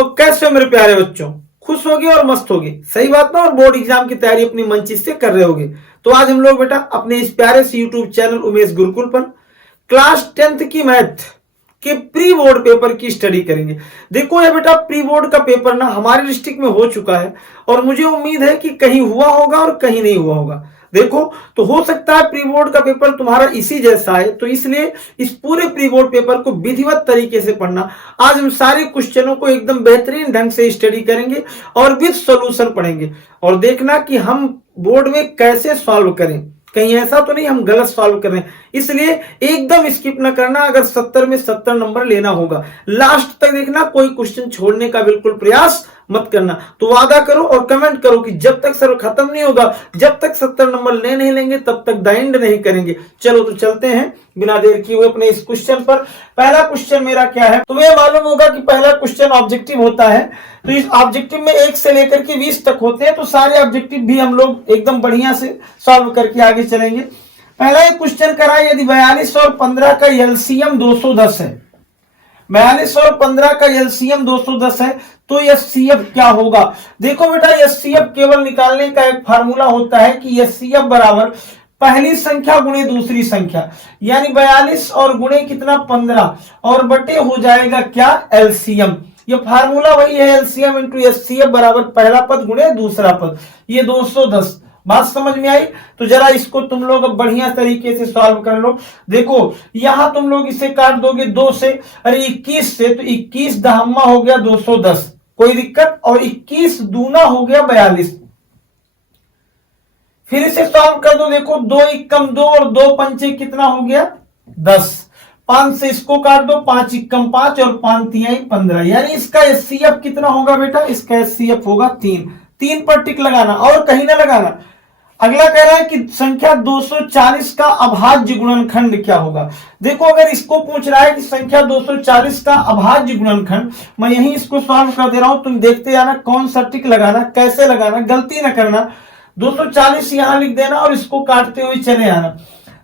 तो कैसे हो मेरे प्यारे बच्चों, खुश होगे और मस्त होगे, सही बात ना। और बोर्ड एग्जाम की तैयारी अपनी मन चित से कर रहे होगे। तो आज हम लोग बेटा अपने इस प्यारे से यूट्यूब चैनल उमेश गुरुकुल पर क्लास 10th की मैथ के प्री बोर्ड पेपर की स्टडी करेंगे। देखो ये बेटा प्री बोर्ड का पेपर ना हमारे डिस्ट्रिक्ट में हो चुका है और मुझे उम्मीद है कि कहीं हुआ होगा और कहीं नहीं हुआ होगा। देखो तो हो सकता है प्री बोर्ड का पेपर तुम्हारा इसी जैसा है, तो इसलिए इस पूरे प्री बोर्ड पेपर को विधिवत तरीके से पढ़ना। आज हम सारे क्वेश्चनों को एकदम बेहतरीन ढंग से स्टडी करेंगे और विद सॉल्यूशन पढ़ेंगे और देखना कि हम बोर्ड में कैसे सॉल्व करें। कहीं ऐसा तो नहीं हम गलत सॉल्व कर रहे हैं, इसलिए एकदम स्किप ना करना। अगर 70 में 70 नंबर लेना होगा लास्ट तक देखना, कोई क्वेश्चन छोड़ने का बिल्कुल प्रयास मत करना। तो वादा करो और कमेंट करो कि जब तक सर खत्म नहीं होगा, जब तक 70 नंबर ले नहीं लेंगे तब तक द एंड नहीं करेंगे। चलो तो चलते हैं बिना देर किए हुए अपने इस क्वेश्चन पर। पहला क्वेश्चन मेरा क्या है, तुम्हें मालूम होगा कि पहला क्वेश्चन ऑब्जेक्टिव होता है। तो इस ऑब्जेक्टिव में 1 से लेकर के 20 तक होते हैं, तो सारे ऑब्जेक्टिव भी हम लोग एकदम बढ़िया से सॉल्व करके आगे चलेंगे। पहला एक क्वेश्चन करा, यदि 42 और 15 का एलसीएम 210 है, 42 और 15 का एलसीएम 210 है, तो एचसीएफ क्या होगा। देखो बेटा एचसीएफ केवल निकालने का एक फार्मूला होता है कि एचसीएफ बराबर पहली संख्या गुणे दूसरी संख्या, यानी 42 और गुणे कितना 15 और बटे हो जाएगा क्या एलसीएम। ये फार्मूला वही है, एलसीएम इंटू एचसीएफ बराबर पहला पद गुणे दूसरा पद, ये 210। बात समझ में आई। तो जरा इसको तुम लोग अब बढ़िया तरीके से सॉल्व कर लो। देखो यहां तुम लोग इसे काट दोगे 2 से, अरे 21 से, तो 21 दहम्मा हो गया 210, कोई दिक्कत, और 21 दूना हो गया 42। फिर इसे सॉल्व कर दो, देखो 2 एकम 2 और 2 पंचे कितना हो गया 10, 5 से इसको काट दो, 5 एकम 5 और 5 तिहाई 15, यानी इसका एचसीएफ कितना होगा बेटा, इसका एचसीएफ होगा 3 पर टिक लगाना और कहीं ना लगाना। अगला कह रहा है कि संख्या 240 का अभाज्य गुणनखंड क्या होगा। देखो अगर इसको पूछ रहा है कि संख्या 240 का अभाज्य गुणनखंड, मैं यही इसको सॉल्व कर दे रहा हूं, तुम देखते जाना कौन सा टिक लगाना, कैसे लगाना, गलती ना करना। 240 यहां लिख देना और इसको काटते हुए चले आना।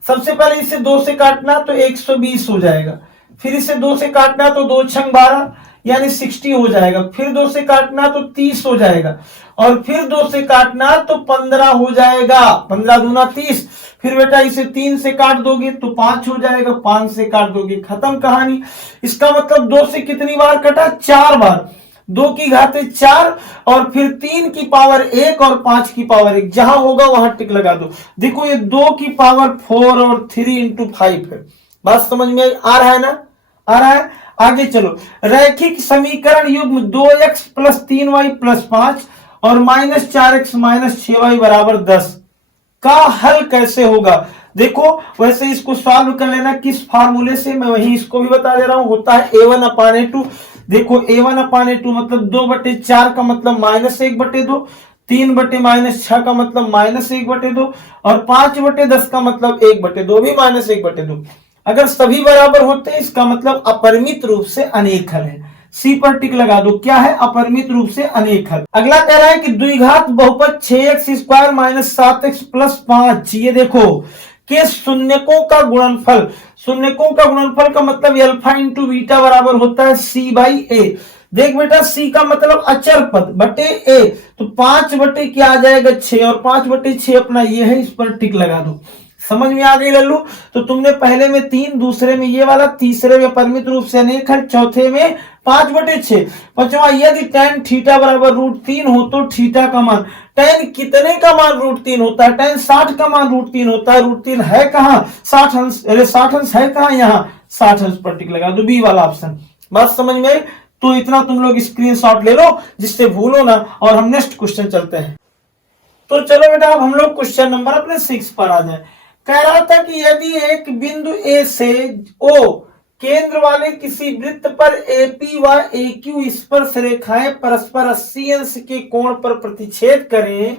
सबसे पहले इसे 2 से काटना तो 120 हो जाएगा, फिर इसे 2 से काटना तो 2 छंग 12 यानी 60 हो जाएगा, फिर 2 से काटना तो 30 हो जाएगा, और फिर 2 से काटना तो 15 हो जाएगा, 15 दूना 30। फिर बेटा इसे 3 से काट दोगे तो 5 हो जाएगा, 5 से काट दोगे, खत्म कहानी। इसका मतलब 2 से कितनी बार कटा, 4 बार, 2 की घाते 4 और फिर 3 की पावर 1 और 5 की पावर 1, जहां होगा वहां टिक लगा दो। देखो ये 2 की पावर 4 और 3 इंटू 5 है। बात समझ में आ रहा है ना, आ रहा है। आगे चलो, रैखिक समीकरण युग्म 2x प्लस 3y प्लस 5 और माइनस 4x माइनस 6y बराबर 10 का हल कैसे होगा। देखो वैसे इसको सॉल्व कर लेना किस फार्मूले से, मैं वही इसको भी बता दे रहा हूं, होता है a1/a2। देखो a1/a2 मतलब 2/4 का मतलब -1/2, 3/-6 का मतलब -1/2 और 5/10 का मतलब 1/2 भी -1/2। अगर सभी बराबर होते हैं इसका मतलब अपरिमित रूप से अनेक हल है। सी पर टिक लगा दो, क्या है, अपरिमित रूप से अनेक हल। अगला कह रहा है कि द्विघात बहुपद 6x² माइनस 7x प्लस 5, ये देखो के शून्यकों का गुणनफल, शून्यकों का गुणनफल का मतलब अल्फा इंटू बीटा बराबर होता है सी बाई ए। देख बेटा सी का मतलब अचर पद बटे ए, तो 5 बटे क्या आ जाएगा 6 और 5/6 अपना ये है, इस पर टिक लगा दो। समझ में आ गई लल्लू। तो तुमने पहले में 3, दूसरे में ये वाला, तीसरे में परिमित रूप से अनेक हल, चौथे में 5/6, पांचवा यदि tan थीटा बराबर √3 हो तो थीटा का मान, tan कितने का मान √3 होता है, tan 60 का मान √3 होता है। √3 है कहां, 60 अंश, अरे 60 अंश है कहां, यहाँ 60 अंश पर टिक लगा दो, बी वाला ऑप्शन। बात समझ में आई। तो इतना तुम लोग स्क्रीनशॉट ले लो जिससे भूलो ना, और हम नेक्स्ट क्वेश्चन चलते हैं। तो चलो बेटा अब हम लोग क्वेश्चन नंबर अपने 6 पर आ जाए। कह रहा था कि यदि एक बिंदु ए से ओ केंद्र वाले किसी वृत्त पर एपी व एक्यू स्पर्श रेखाएं परस्पर 80 अंश के कोण पर प्रतिच्छेद करें,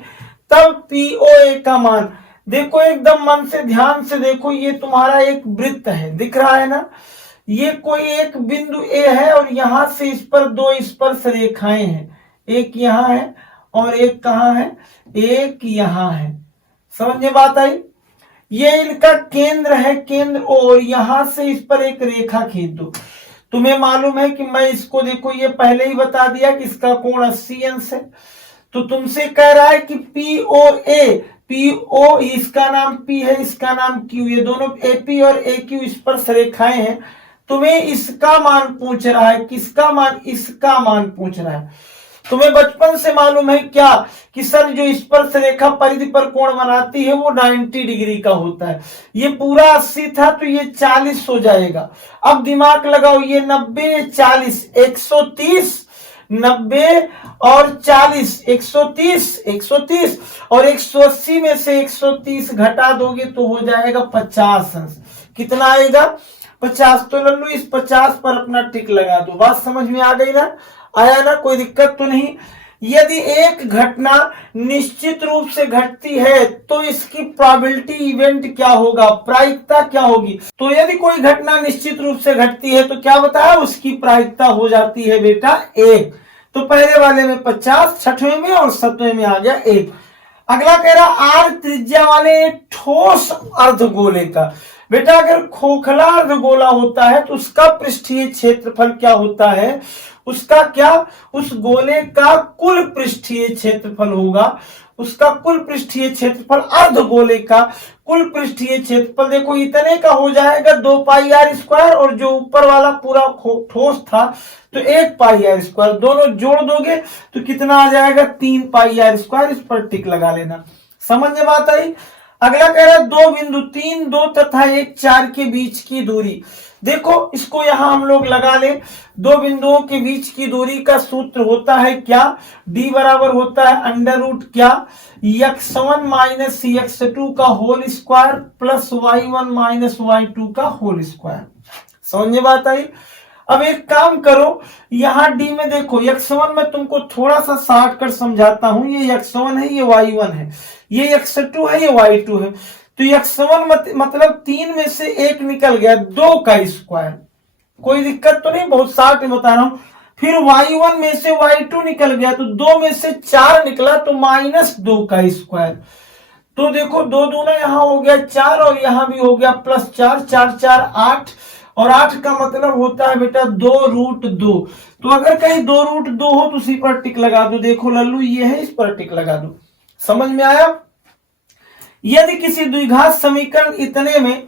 तब पीओए का मान। देखो एकदम मन से ध्यान से देखो, ये तुम्हारा एक वृत्त है, दिख रहा है ना, ये कोई एक बिंदु ए है और यहां से इस पर 2 स्पर्श रेखाएं हैं, एक यहां है और एक कहां है, एक यहां है। समझ में बात आई। ये इनका केंद्र है, केंद्र, और यहां से इस पर एक रेखा खींच दो। तुम्हें मालूम है कि मैं इसको देखो ये पहले ही बता दिया कि इसका कोण 80 अंश है। तो तुमसे कह रहा है कि पीओ इसका नाम पी है, इसका नाम क्यू, ये दोनों एपी और एक्यू स्पर्श रेखाएं हैं। तुम्हें इसका मान पूछ रहा है, किसका मान? इसका मान पूछ रहा है। तुम्हें बचपन से मालूम है क्या कि सर जो स्पर्श रेखा परिधि पर कोण बनाती है वो 90 डिग्री का होता है। ये पूरा 80 था तो ये 40 हो जाएगा। अब दिमाग लगाओ, ये 90 40 130, 90 और 40 130 और 180 में से 130 घटा दोगे तो हो जाएगा 50 अंश। कितना आएगा? 50। तो लल्लू इस 50 पर अपना टिक लगा दो। बात समझ में आ गई ना? आया ना? कोई दिक्कत तो नहीं। यदि एक घटना निश्चित रूप से घटती है तो इसकी प्रोबेबिलिटी इवेंट क्या होगा? प्रायिकता क्या होगी? तो यदि कोई घटना निश्चित रूप से घटती है तो क्या बताया? उसकी प्रायिकता हो जाती है बेटा 1। तो पहले वाले में 50, छठवें में और 7वें में आ गया 1। अगला कह रहा आर त्रिज्या वाले ठोस अर्धगोले का। बेटा अगर खोखला अर्धगोला होता है तो उसका पृष्ठीय क्षेत्रफल क्या होता है? उसका क्या? उस गोले का कुल पृष्ठीय क्षेत्रफल होगा। उसका कुल पृष्ठीय क्षेत्रफल, अर्धगोले का कुल पृष्ठीय क्षेत्रफल देखो इतने का हो जाएगा 2 पाई आर स्क्वायर, और जो ऊपर वाला पूरा ठोस था तो 1 पाई आर स्क्वायर। दोनों जोड़ दोगे तो कितना आ जाएगा? 3 पाई आर स्क्वायर। इस पर टिक लगा लेना। समझ में बात आई? अगला कह रहा है 2 बिंदु 3 2 तथा 1 4 के बीच की दूरी। देखो इसको यहां हम लोग लगा ले। 2 बिंदुओं के बीच की दूरी का सूत्र होता है क्या? d बराबर होता है अंडर रूट क्या? x1 माइनस x2 का whole square plus y1 minus y2 का होल स्क्वायर। समझ में बात आई? अब एक काम करो, यहां डी में देखो x1 में तुमको थोड़ा सा शॉर्ट कर समझाता हूं। ये x1 है, ये y1 है, ये x2 है, ये y2 है। तो x1 मतलब 3 में से 1 निकल गया, 2 का स्क्वायर। कोई दिक्कत तो नहीं, बहुत शॉर्ट में बता रहा हूं। फिर y1 में से y2 निकल गया तो 2 में से 4 निकला तो -2 का स्क्वायर। तो देखो 2 दूना यहां हो गया 4 और यहां भी हो गया +4, 4 4 8, और 8 का मतलब होता है बेटा 2√2। तो अगर कहीं 2√2 हो तो उसी पर टिक लगा दो। देखो लल्लू ये है, इस पर टिक लगा दो। समझ में आया? यदि किसी द्विघात समीकरण इतने में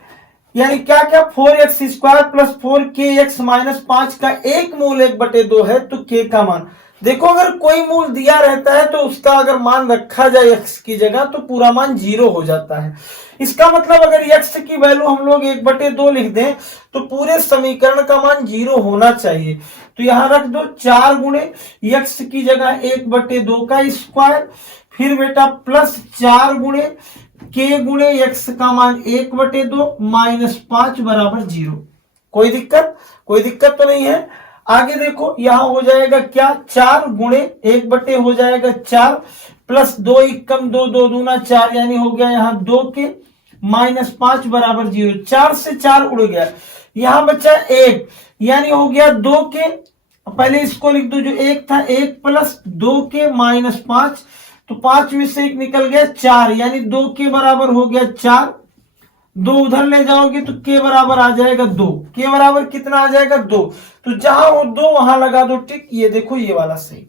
यानी क्या क्या 4x² प्लस 4kx माइनस 5 का एक मूल 1/2 है तो k का मान देखो। अगर कोई मूल दिया रहता है तो उसका अगर मान रखा जाए x की जगह तो पूरा मान 0 हो जाता है। इसका मतलब अगर x की वैल्यू हम लोग 1/2 लिख दें तो पूरे समीकरण का मान 0 होना चाहिए। तो यहां रख दो 4 गुणे x की जगह 1/2 का स्क्वायर, फिर बेटा प्लस 4 गुणे k गुणे x का मान 1/2 माइनस 5 बराबर 0। कोई दिक्कत? कोई दिक्कत तो नहीं है। आगे देखो यहां हो जाएगा क्या 4 गुणे 1/, हो जाएगा 4 प्लस 2 × 2 2 दूना 4 यानी हो गया यहां 2 के माइनस 5 बराबर 0। 4 से 4 उड़ गया, यहां बचा 1 यानी हो गया 2 के, पहले इसको लिख दो जो 1 था 1 प्लस 2 के माइनस 5, तो 5 में से 1 निकल गया 4 यानी 2 के बराबर हो गया 4। 2 उधर ले जाओगे तो के बराबर आ जाएगा 2। के बराबर कितना आ जाएगा 2। तो जहां हो 2 वहां लगा दो टिक। ये देखो ये वाला सही।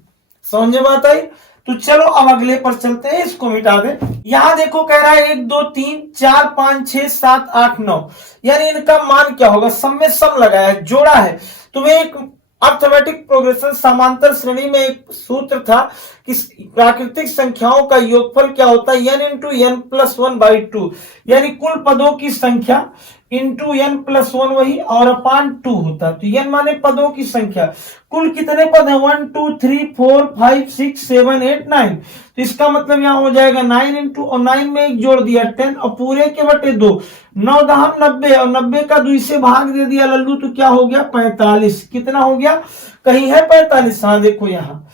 समझ में बात आई? तो चलो अब अगले पर चलते हैं, इसको मिटा दें। यहां देखो कह रहा है 1 2 3 4 5 6 7 8 9 यानी इनका मान क्या होगा? सम में सम लगाया है, जोड़ा है। तुम्हें एक अर्थमेटिक प्रोग्रेशन समांतर श्रेणी में एक सूत्र था कि प्राकृतिक संख्याओं का योगफल क्या होता है? n × n + 1/2 यानी कुल पदों की संख्या इंटू n + 1 वही और अपान 2 होता है। तो n माने पदों की संख्या। कुल कितने पद है? 1 2 3 4 5 6 7 8 9। तो इसका मतलब यहाँ हो जाएगा 9 इंटू और 9 में 1 जोड़ दिया 10 और पूरे के बटे 2, 9 दहम 90 और 90 का 2 से भाग दे दिया लल्लू तो क्या हो गया? 45। कितना हो गया? कहीं है 45? हाँ देखो यहाँ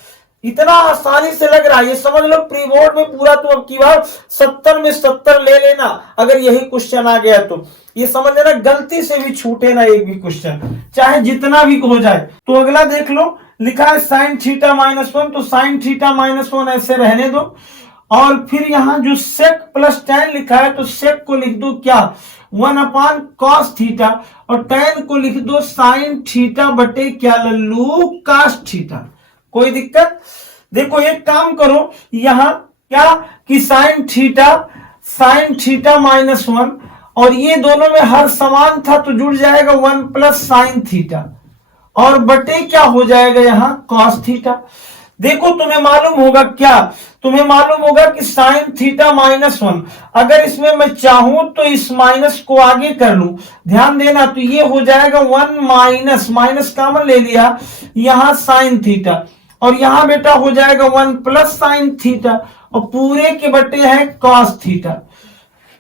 इतना आसानी से लग रहा है। ये समझ लो प्री बोर्ड में पूरा तो अब की बार 70 में 70 ले लेना अगर यही क्वेश्चन आ गया तो। ये समझ लेना गलती से भी छूटे ना एक भी क्वेश्चन, चाहे जितना भी हो जाए। तो अगला देख लो, लिखा है sin θ - 1, तो sin θ - 1 ऐसे रहने दो और फिर यहाँ जो सेक प्लस tan लिखा है तो सेक को लिख दो क्या 1/cos थीटा और tan को लिख दो sin थीटा बटे क्या लल्लू cos थीटा। कोई दिक्कत? देखो एक काम करो यहाँ क्या कि sin थीटा -1 और ये दोनों में हर समान था तो जुड़ जाएगा 1 प्लस sin थीटा और बटे क्या हो जाएगा यहाँ cos थीटा। देखो तुम्हें मालूम होगा क्या, तुम्हें मालूम होगा कि sin थीटा -1 अगर इसमें मैं चाहूं तो इस माइनस को आगे कर लूं, ध्यान देना, तो ये हो जाएगा 1 माइनस कॉमन ले लिया यहां sin थीटा और यहां बेटा हो जाएगा 1 प्लस sin थीटा और पूरे के बटे है cos थीटा।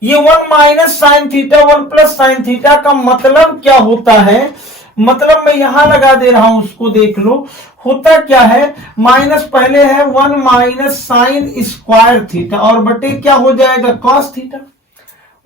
ये 1 minus sin theta 1 plus sin theta का मतलब क्या होता है, मतलब मैं यहां लगा दे रहा हूं, उसको देख लो। होता क्या है, माइनस पहले है 1 माइनस साइन स्क्वायर थीटा और बटे क्या हो जाएगा cos थीटा।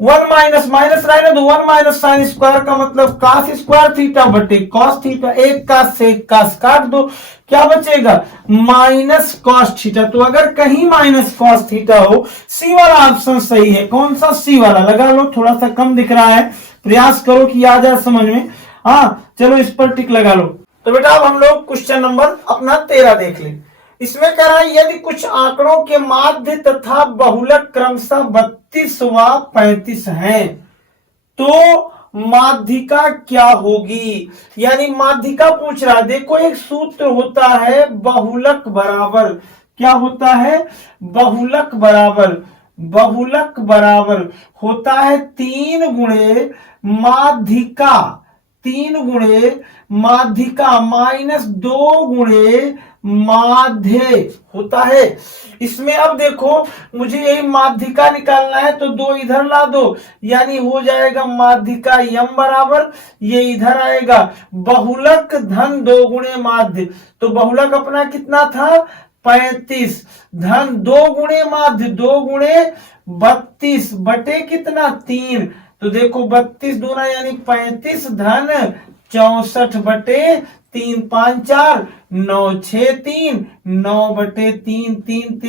1 माइनस रहेगा तो 1 माइनस साइन स्क्वायर का मतलब cos स्क्वायर थीटा बटे cos थीटा। एक cos से एक cos काट दो, क्या बचेगा माइनस cos थीटा। तो अगर कहीं माइनस cos थीटा हो, सी वाला ऑप्शन सही है। कौन सा? सी वाला। लगा लो, थोड़ा सा कम दिख रहा है, प्रयास करो कि आ जाए समझ में। हाँ चलो इस पर टिक लगा लो। तो बेटा अब हम लोग क्वेश्चन नंबर अपना 13 देख ले। इसमें कह रहा है यदि कुछ आंकड़ों के माध्य तथा बहुलक क्रमशः 32 व 35 हैं तो माध्यिका क्या होगी, यानी माध्यिका पूछ रहा है। देखो एक सूत्र होता है बहुलक बराबर, क्या होता है बहुलक बराबर होता है 3 गुणे माध्यिका, 3 गुणे माध्यिका माइनस 2 गुणे माध्य होता है। इसमें अब देखो मुझे यही माध्यिका निकालना है तो 2 इधर ला दो, यानी हो जाएगा माध्यिका m बराबर, ये इधर आएगा बहुलक धन 2 गुणे माध्य, तो बहुलक अपना कितना था 35 धन 2 गुणे माध्य 2 गुणे 32 बटे कितना 3, तो देखो 32 दूना यानी 35 धन 64 बटे 3 5 4 9 6 3 9 बटे 3 3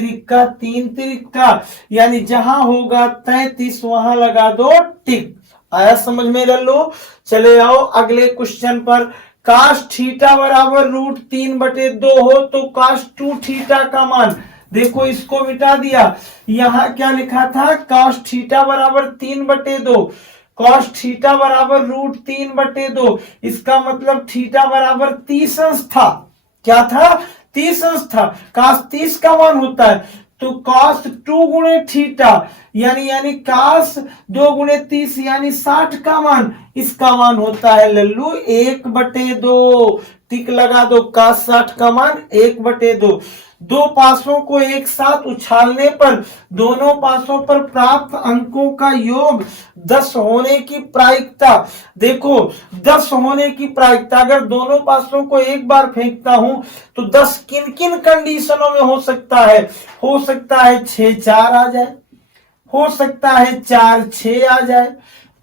तिरिक्का यानी जहां होगा 33 वहां लगा दो टिक। आया समझ में लल्लो? चले आओ अगले क्वेश्चन पर। cos थीटा बराबर √3 बटे 2 हो तो cos 2 थीटा का मान, देखो इसको मिटा दिया, यहां क्या लिखा था cos थीटा बराबर 3 बटे 2, cos थीटा बराबर √3 बटे 2, इसका मतलब थीटा बराबर 30 अंश था। क्या था 30 अंश था, cos 30 का मान होता है, तो cos 2 गुणे थीटा यानी cos 2 गुणे 30 यानी 60 का मान, इसका मान होता है लल्लू 1 बटे 2। टिक लगा दो, cos 60 का मान 1 बटे 2। दो पासों को एक साथ उछालने पर दोनों पासों पर प्राप्त अंकों का योग 10 होने की प्रायिकता, देखो 10 होने की प्रायिकता, अगर दोनों पासों को एक बार फेंकता हूं तो 10 किन किन कंडीशनों में हो सकता है 6 4 आ जाए, हो सकता है 4 6 आ जाए,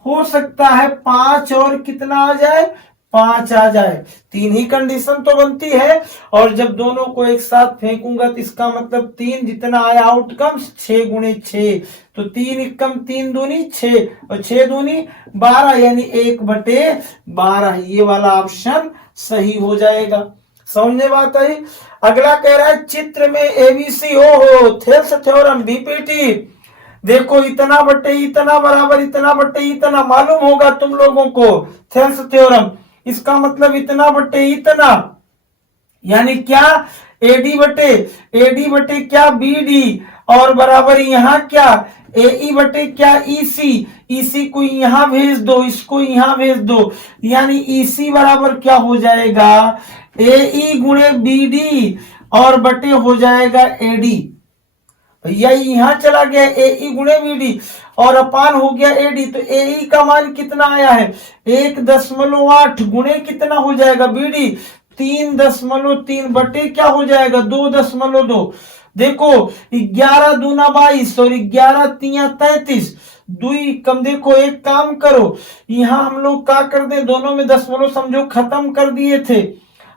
हो सकता है 5 और कितना आ जाए 5 आ जाए, 3 ही कंडीशन तो बनती है। और जब दोनों को एक साथ फेंकूंगा तो इसका मतलब 3 जितना आया आउटकम 6 गुणे 6, तो 3 एकम 3 दूनी 6 और 6 दूनी 12 यानी 1 बटे 12, ये वाला ऑप्शन सही हो जाएगा। समझने बात आई? अगला कह रहा है चित्र में एबीसी हो थेल्स थ्योरम बीपीटी, देखो इतना बटे इतना बराबर इतना बटे इतना मालूम होगा तुम लोगों को थेल्स थ्योरम, इसका मतलब इतना बटे इतना यानी क्या एडी बटे क्या बीडी और बराबर यहाँ क्या एई बटे क्या ईसी को यहाँ भेज दो, इसको यहाँ भेज दो, यानी ईसी बराबर क्या हो जाएगा एई गुणे बीडी और बटे हो जाएगा एडी, भैया यहाँ चला गया एई गुणे बीडी और अपान हो गया एडी, तो एई का मान कितना आया है 1.8 गुणे कितना हो जाएगा बीडी 3.3 बटे क्या हो जाएगा 2.2, देखो 11 दूना 22 और 11 तिया 33, दुई कम, देखो एक काम करो यहाँ हम लोग क्या कर दें दोनों में दशमलव समझो खत्म कर दिए थे,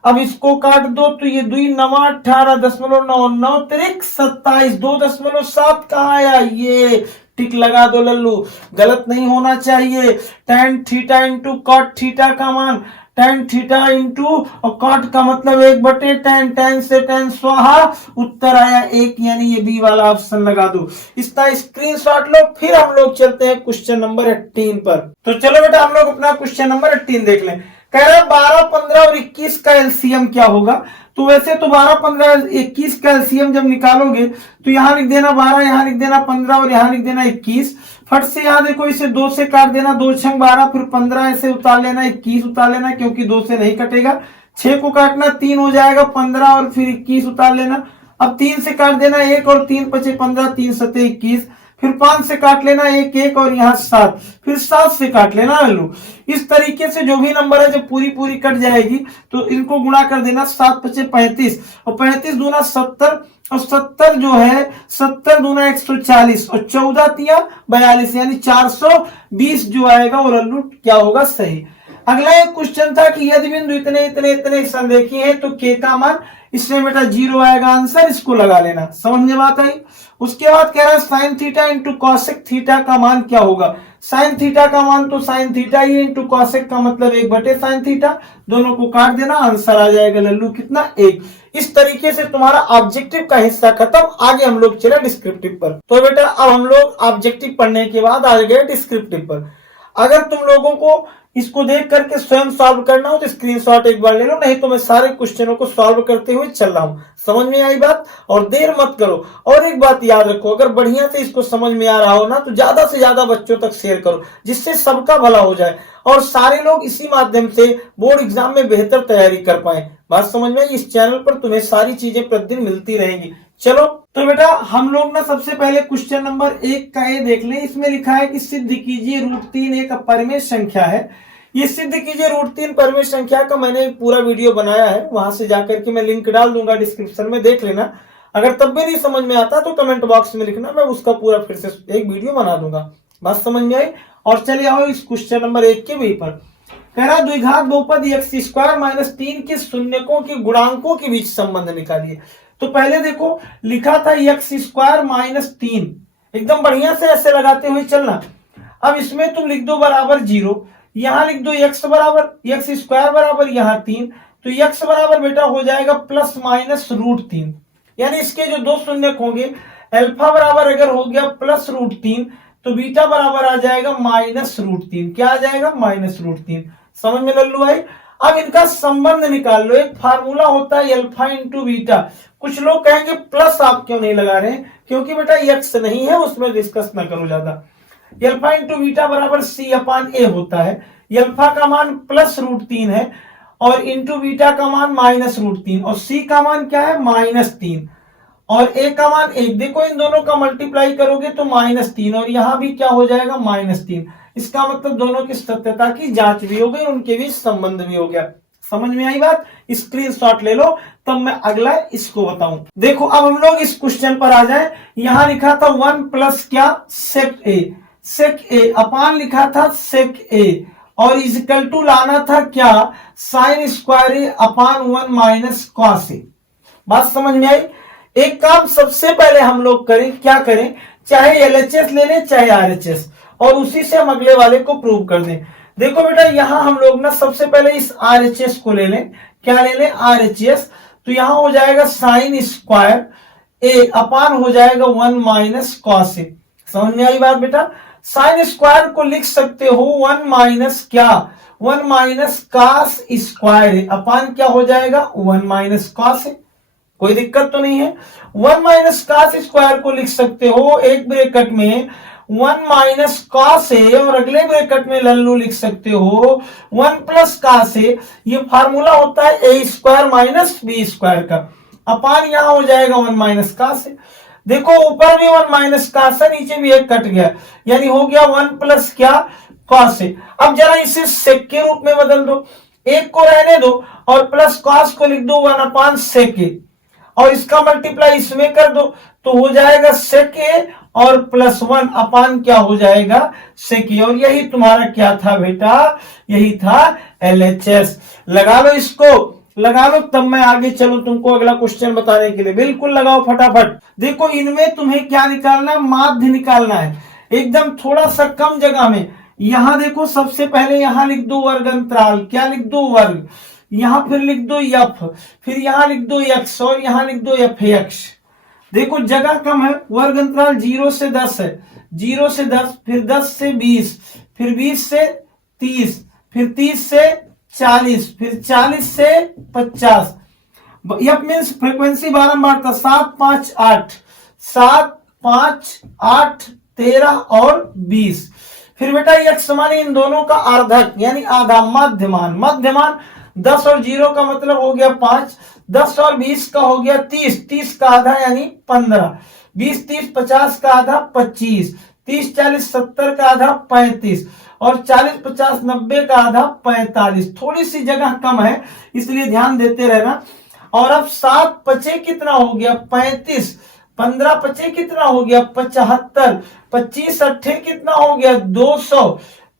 अब इसको काट दो तो ये 2 9 18.9 9 तिरिक 27 2.7 कहाँ आया, ये टिक लगा दो लल्लू, गलत नहीं होना चाहिए। tan theta into cot theta का मान, tan थीटा इंटू और कॉट का मतलब 1/tan, tan से tan स्वाहा, उत्तर आया 1, यानी ये बी वाला ऑप्शन लगा दो। इसका स्क्रीनशॉट लो। फिर हम लोग चलते हैं क्वेश्चन नंबर 18 पर। तो चलो बेटा हम लोग अपना क्वेश्चन नंबर 18 देख लें। कह रहा है 12, 15 और 21 का एलसीएम क्या होगा। तो वैसे तो 12, 15, 21 का एलसीएम जब निकालोगे तो यहां लिख देना 12, यहां लिख देना 15 और यहां लिख देना 21। फट से यहां देखो इसे 2 से काट देना, 2 छंग 12, फिर 15 ऐसे उतार लेना, 21 उतार लेना क्योंकि 2 से नहीं कटेगा। 6 को काटना 3 हो जाएगा 15 और फिर 21 उतार लेना। अब 3 से काट देना 1 और 3 बचे 15, 3 7 21, फिर 5 से काट लेना 1 1 और यहाँ 7, फिर 7 से काट लेना लल्लू। इस तरीके से जो भी नंबर है जब पूरी पूरी कट जाएगी तो इनको गुणा कर देना, 7 बचे 35 और 35 दूना 70 और 70 जो है 70 दूना 140 और 14 तिया 42, यानी 420 जो आएगा वो लल्लू क्या होगा, सही। अगला एक क्वेश्चन था कि यदि बिंदु इतने इतने इतने संरेखी है तो के का मान, इसमें बेटा 0 आएगा आंसर, इसको लगा लेना। समझ में बात आई। उसके बाद कह रहा है sine theta into cosec theta का मान क्या होगा। साइन थीटा का मान तो साइन थीटा ही इंटू कॉसेक का मतलब 1/साइन थीटा, दोनों को काट देना, आंसर आ जाएगा लल्लू कितना, 1। इस तरीके से तुम्हारा ऑब्जेक्टिव का हिस्सा खत्म। आगे हम लोग चले डिस्क्रिप्टिव पर। तो बेटा अब हम लोग ऑब्जेक्टिव पढ़ने के बाद आ गए डिस्क्रिप्टिव पर। अगर तुम लोगों को इसको देख करके स्वयं सॉल्व करना हो तो स्क्रीनशॉट एक बार ले लो, नहीं तो मैं सारे क्वेश्चनों को सॉल्व करते हुए चल रहा हूं। समझ में आई बात, और देर मत करो। और एक बात याद रखो, अगर बढ़िया से इसको समझ में आ रहा हो ना तो ज्यादा से ज्यादा बच्चों तक शेयर करो, जिससे सबका भला हो जाए और सारे लोग इसी माध्यम से बोर्ड एग्जाम में बेहतर तैयारी कर पाए। बात समझ में आई। इस चैनल पर तुम्हें सारी चीजें प्रतिदिन मिलती रहेंगी। चलो तो बेटा हम लोग ना सबसे पहले क्वेश्चन नंबर 1 का ये देख लें। इसमें लिखा है कि सिद्ध कीजिए √3 एक अपरिमेय संख्या है। ये सिद्ध कीजिए √3 परिमेय संख्या का मैंने एक पूरा वीडियो बनाया है, वहां से जाकर के मैं लिंक डाल दूंगा डिस्क्रिप्शन में, देख लेना। अगर तब भी नहीं समझ में आता तो कमेंट बॉक्स में लिखना, मैं उसका पूरा फिर से एक वीडियो बना दूंगा। बात समझ में आई। और चलिए आओ इस क्वेश्चन नंबर 1 के भी पर। कह रहा द्विघात बहुपद x² - 3 के शून्यकों के गुणांकों के बीच संबंध निकालिए। तो पहले देखो लिखा था x² - 3, एकदम बढ़िया से ऐसे लगाते हुए चलना। अब इसमें तुम लिख दो बराबर 0, यहां लिख दो x बराबर x² बराबर यहाँ 3, तो x बराबर बेटा हो जाएगा ±√3, यानी इसके जो दो शून्यक होंगे, अल्फा बराबर अगर हो गया +√3 तो बीटा बराबर आ जाएगा -√3। क्या आ जाएगा, -√3। समझ में लल्लू भाई। अब इनका संबंध निकाल लो। एक फार्मूला होता है अल्फा इंटू बीटा। कुछ लोग कहेंगे प्लस आप क्यों नहीं लगा रहे हैं, क्योंकि बेटा x नहीं है, उसमें डिस्कस ना करो ज्यादा। अल्फा इंटू बीटा बराबर C/A होता है। अल्फा का मान +√3 है और इंटू बीटा का मान -√3 और C का मान क्या है, -3 और A का मान 1। देखो इन दोनों का मल्टीप्लाई करोगे तो -3 और यहां भी क्या हो जाएगा, -3। इसका मतलब दोनों की सत्यता की जांच भी हो गई, उनके बीच संबंध भी हो गया। समझ में आई बात। स्क्रीनशॉट ले लो, तब मैं अगला इसको बताऊं। देखो अब हम लोग इस क्वेश्चन पर आ जाए। यहां लिखा था 1 प्लस क्या, सेक ए अपान लिखा था सेक ए और इजिकल टू लाना था क्या, sin² upon 1 minus cos A. बात समझ में आई। एक काम सबसे पहले हम लोग करें, क्या करें, चाहे LHS ले लें चाहे RHS, और उसी से हम अगले वाले को प्रूव कर दें। देखो बेटा यहां हम लोग ना सबसे पहले इस RHS को ले लें। क्या ले लें, RHS। तो यहां हो जाएगा sin² ए अपान हो जाएगा 1 माइनस कॉस ए। समझ में आई बात बेटा। sin² को लिख सकते हो 1 माइनस क्या, 1 माइनस cos² अपान क्या हो जाएगा, 1 माइनस कॉस। कोई दिक्कत तो नहीं है। 1 माइनस cos² को लिख सकते हो एक ब्रैकेट में 1 माइनस कॉस ए और अगले ब्रैकेट में लल्लू लिख सकते हो 1 प्लस कॉस ए। ये फार्मूला होता है a² माइनस b² का। अपान यहां हो जाएगा 1 माइनस कॉस ए। देखो ऊपर भी 1 माइनस कॉस है, नीचे भी एक कट गया, यानी हो गया 1 प्लस क्या, कॉस ए। अब जरा इसे सेक के रूप में बदल दो, एक को रहने दो और प्लस कॉस को लिख दो 1 अपान सेक ए और इसका मल्टीप्लाई इसमें कर दो तो हो जाएगा सेक ए और +1 अपान क्या हो जाएगा, सेक ए। और यही तुम्हारा क्या था बेटा, यही था LHS। लगा लो इसको। लगा लो, तब मैं आगे चलूं तुमको अगला क्वेश्चन बताने के लिए। बिल्कुल लगाओ फटाफट। देखो इनमें तुम्हें क्या निकालना, माध्य निकालना है, एकदम थोड़ा सा कम जगह में। यहां देखो सबसे पहले यहां लिख दो वर्ग अंतराल, क्या लिख दो, वर्ग। यहां फिर लिख दो यफ, फिर यहां लिख दो यक्स और यहां लिख दो एफ एक्स। देखो जगह कम है, वर्ग अंतराल 0 से 10 है, 0 से 10, फिर 10 से 20, फिर 20 से 30, फिर 30 से 40, फिर 40 से 50। यह मीन्स फ्रीक्वेंसी बारंबारता 7 5 8, 7 5 8 13 और 20। फिर बेटा यक्स माने इन दोनों का अर्धक यानी आधा, मध्यमान। मध्यमान 10 और 0 का मतलब हो गया 5, 10 और 20 का हो गया 30, 30 का आधा यानी 15, 20 30 50 का आधा 25, 30 40 70 का आधा 35 और 40 50 90 का आधा 45। थोड़ी सी जगह कम है इसलिए ध्यान देते रहना। और अब 7 पचे कितना हो गया 35, 15 पचे कितना हो गया 75, 25 अट्ठे कितना हो गया 200,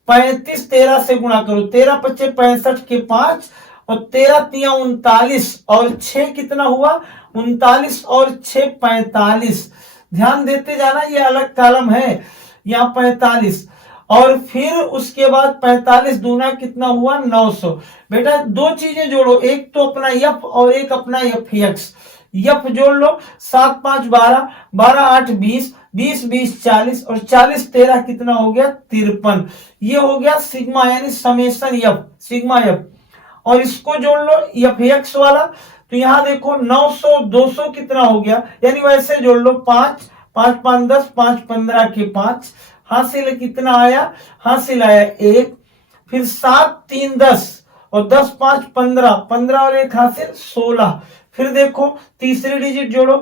35 13 से गुणा करो, 13 पचे 65 के 5 और 13 तिया 39 और 6 कितना हुआ 39 और 6 45। ध्यान देते जाना, ये अलग कॉलम है, यहाँ 45 और फिर उसके बाद 45 दूना कितना हुआ 900। बेटा दो चीजें जोड़ो, एक तो अपना यफ और एक अपना एफ एक्स। यफ जोड़ लो, 7 5 12, 12 8 20, 20 20 40 और 40 13 कितना हो गया 53। ये हो गया सिग्मा यानी समेशन यफ, सिग्मा यफ। और इसको जोड़ लो एफ एक्स वाला, तो यहां देखो 900 200 कितना हो गया, यानी वैसे जोड़ लो 5 5 5 10, 5 15 के 5, हासिल कितना आया, हासिल आया 1, फिर 7 3 10 और 10 5 15, 15 और 1 हासिल 16। फिर देखो तीसरी डिजिट जोड़ो,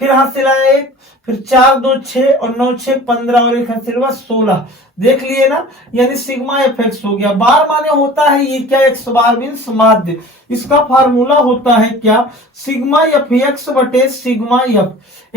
फिर हासिल आया 1, फिर 4 2 6 और 9 6 15 और 1 हासिल हुआ 16। देख लिए ना, यानी सिग्मा एफ एक्स हो गया। बार माने होता है ये क्या, एक्स बार मीन्स माध्य। इसका फार्मूला होता है क्या, सिग्मा एफ एक्स बटे सिग्मा एफ।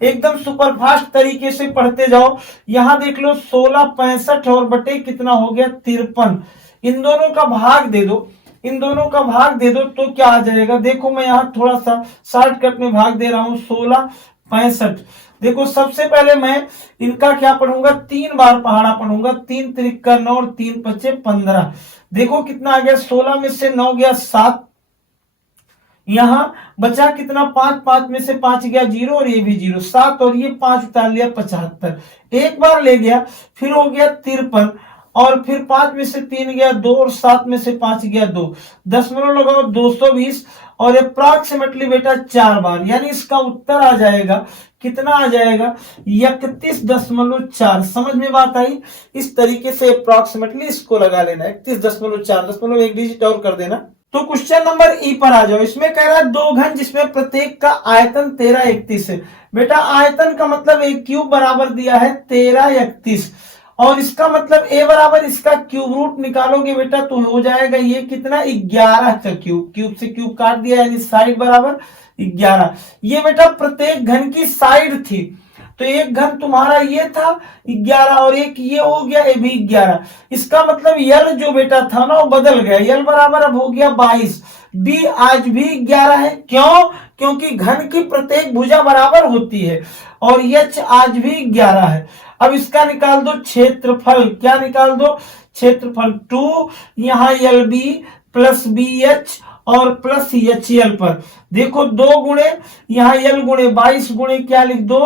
एकदम सुपरफास्ट तरीके से पढ़ते जाओ। यहां देख लो 16 65 और बटे कितना हो गया 53। इन दोनों का भाग दे दो, इन दोनों का भाग दे दो तो क्या आ जाएगा। देखो मैं यहां थोड़ा सा शॉर्टकट में भाग दे रहा हूं, 16 65। देखो सबसे पहले मैं इनका क्या पढ़ूंगा, 3 बार पहाड़ा पढ़ूंगा, 3 त्रिक 9 और 3 पचे 15। देखो कितना आ गया, 16 में से 9 गया 7, यहां बचा कितना 5, 5 में से 5 गया 0 और ये भी 0, 7 और ये 5 उतार लिया 75। एक बार ले गया, फिर हो गया 53 और फिर 5 में से 3 गया 2 और 7 में से 5 गया 2, दशमलव लगाओ 220 और अप्रॉक्सीमेटली बेटा 4 बार, यानी इसका उत्तर आ जाएगा कितना आ जाएगा 31.4। समझ में बात आई। इस तरीके से अप्रॉक्सीमेटली इसको लगा लेना, 31.4, दशमलव एक डिजिट और कर देना। तो क्वेश्चन नंबर ई पर आ जाओ। इसमें कह रहा है दो घन जिसमें प्रत्येक का आयतन 13 31 है। बेटा आयतन का मतलब एक क्यूब बराबर दिया है 13 31 और इसका मतलब a बराबर इसका क्यूब रूट निकालोगे बेटा तो हो जाएगा ये कितना 11 का क्यूब, क्यूब से क्यूब काट दिया यानी साइड बराबर 11। ये बेटा प्रत्येक घन की साइड थी, तो एक घन तुम्हारा ये था 11 और एक ये हो गया ये भी 11। इसका मतलब यल जो बेटा था ना वो बदल गया, यल बराबर अब हो गया 22। बी आज भी 11 है, क्यों, क्योंकि घन की प्रत्येक भुजा बराबर होती है और एच आज भी 11 है। अब इसका निकाल दो क्षेत्रफल, क्या निकाल दो क्षेत्रफल 2 यहां L B plus B H और प्लस एच एल पर देखो 2 गुणे यहां एल गुणे 22 गुणे क्या लिख दो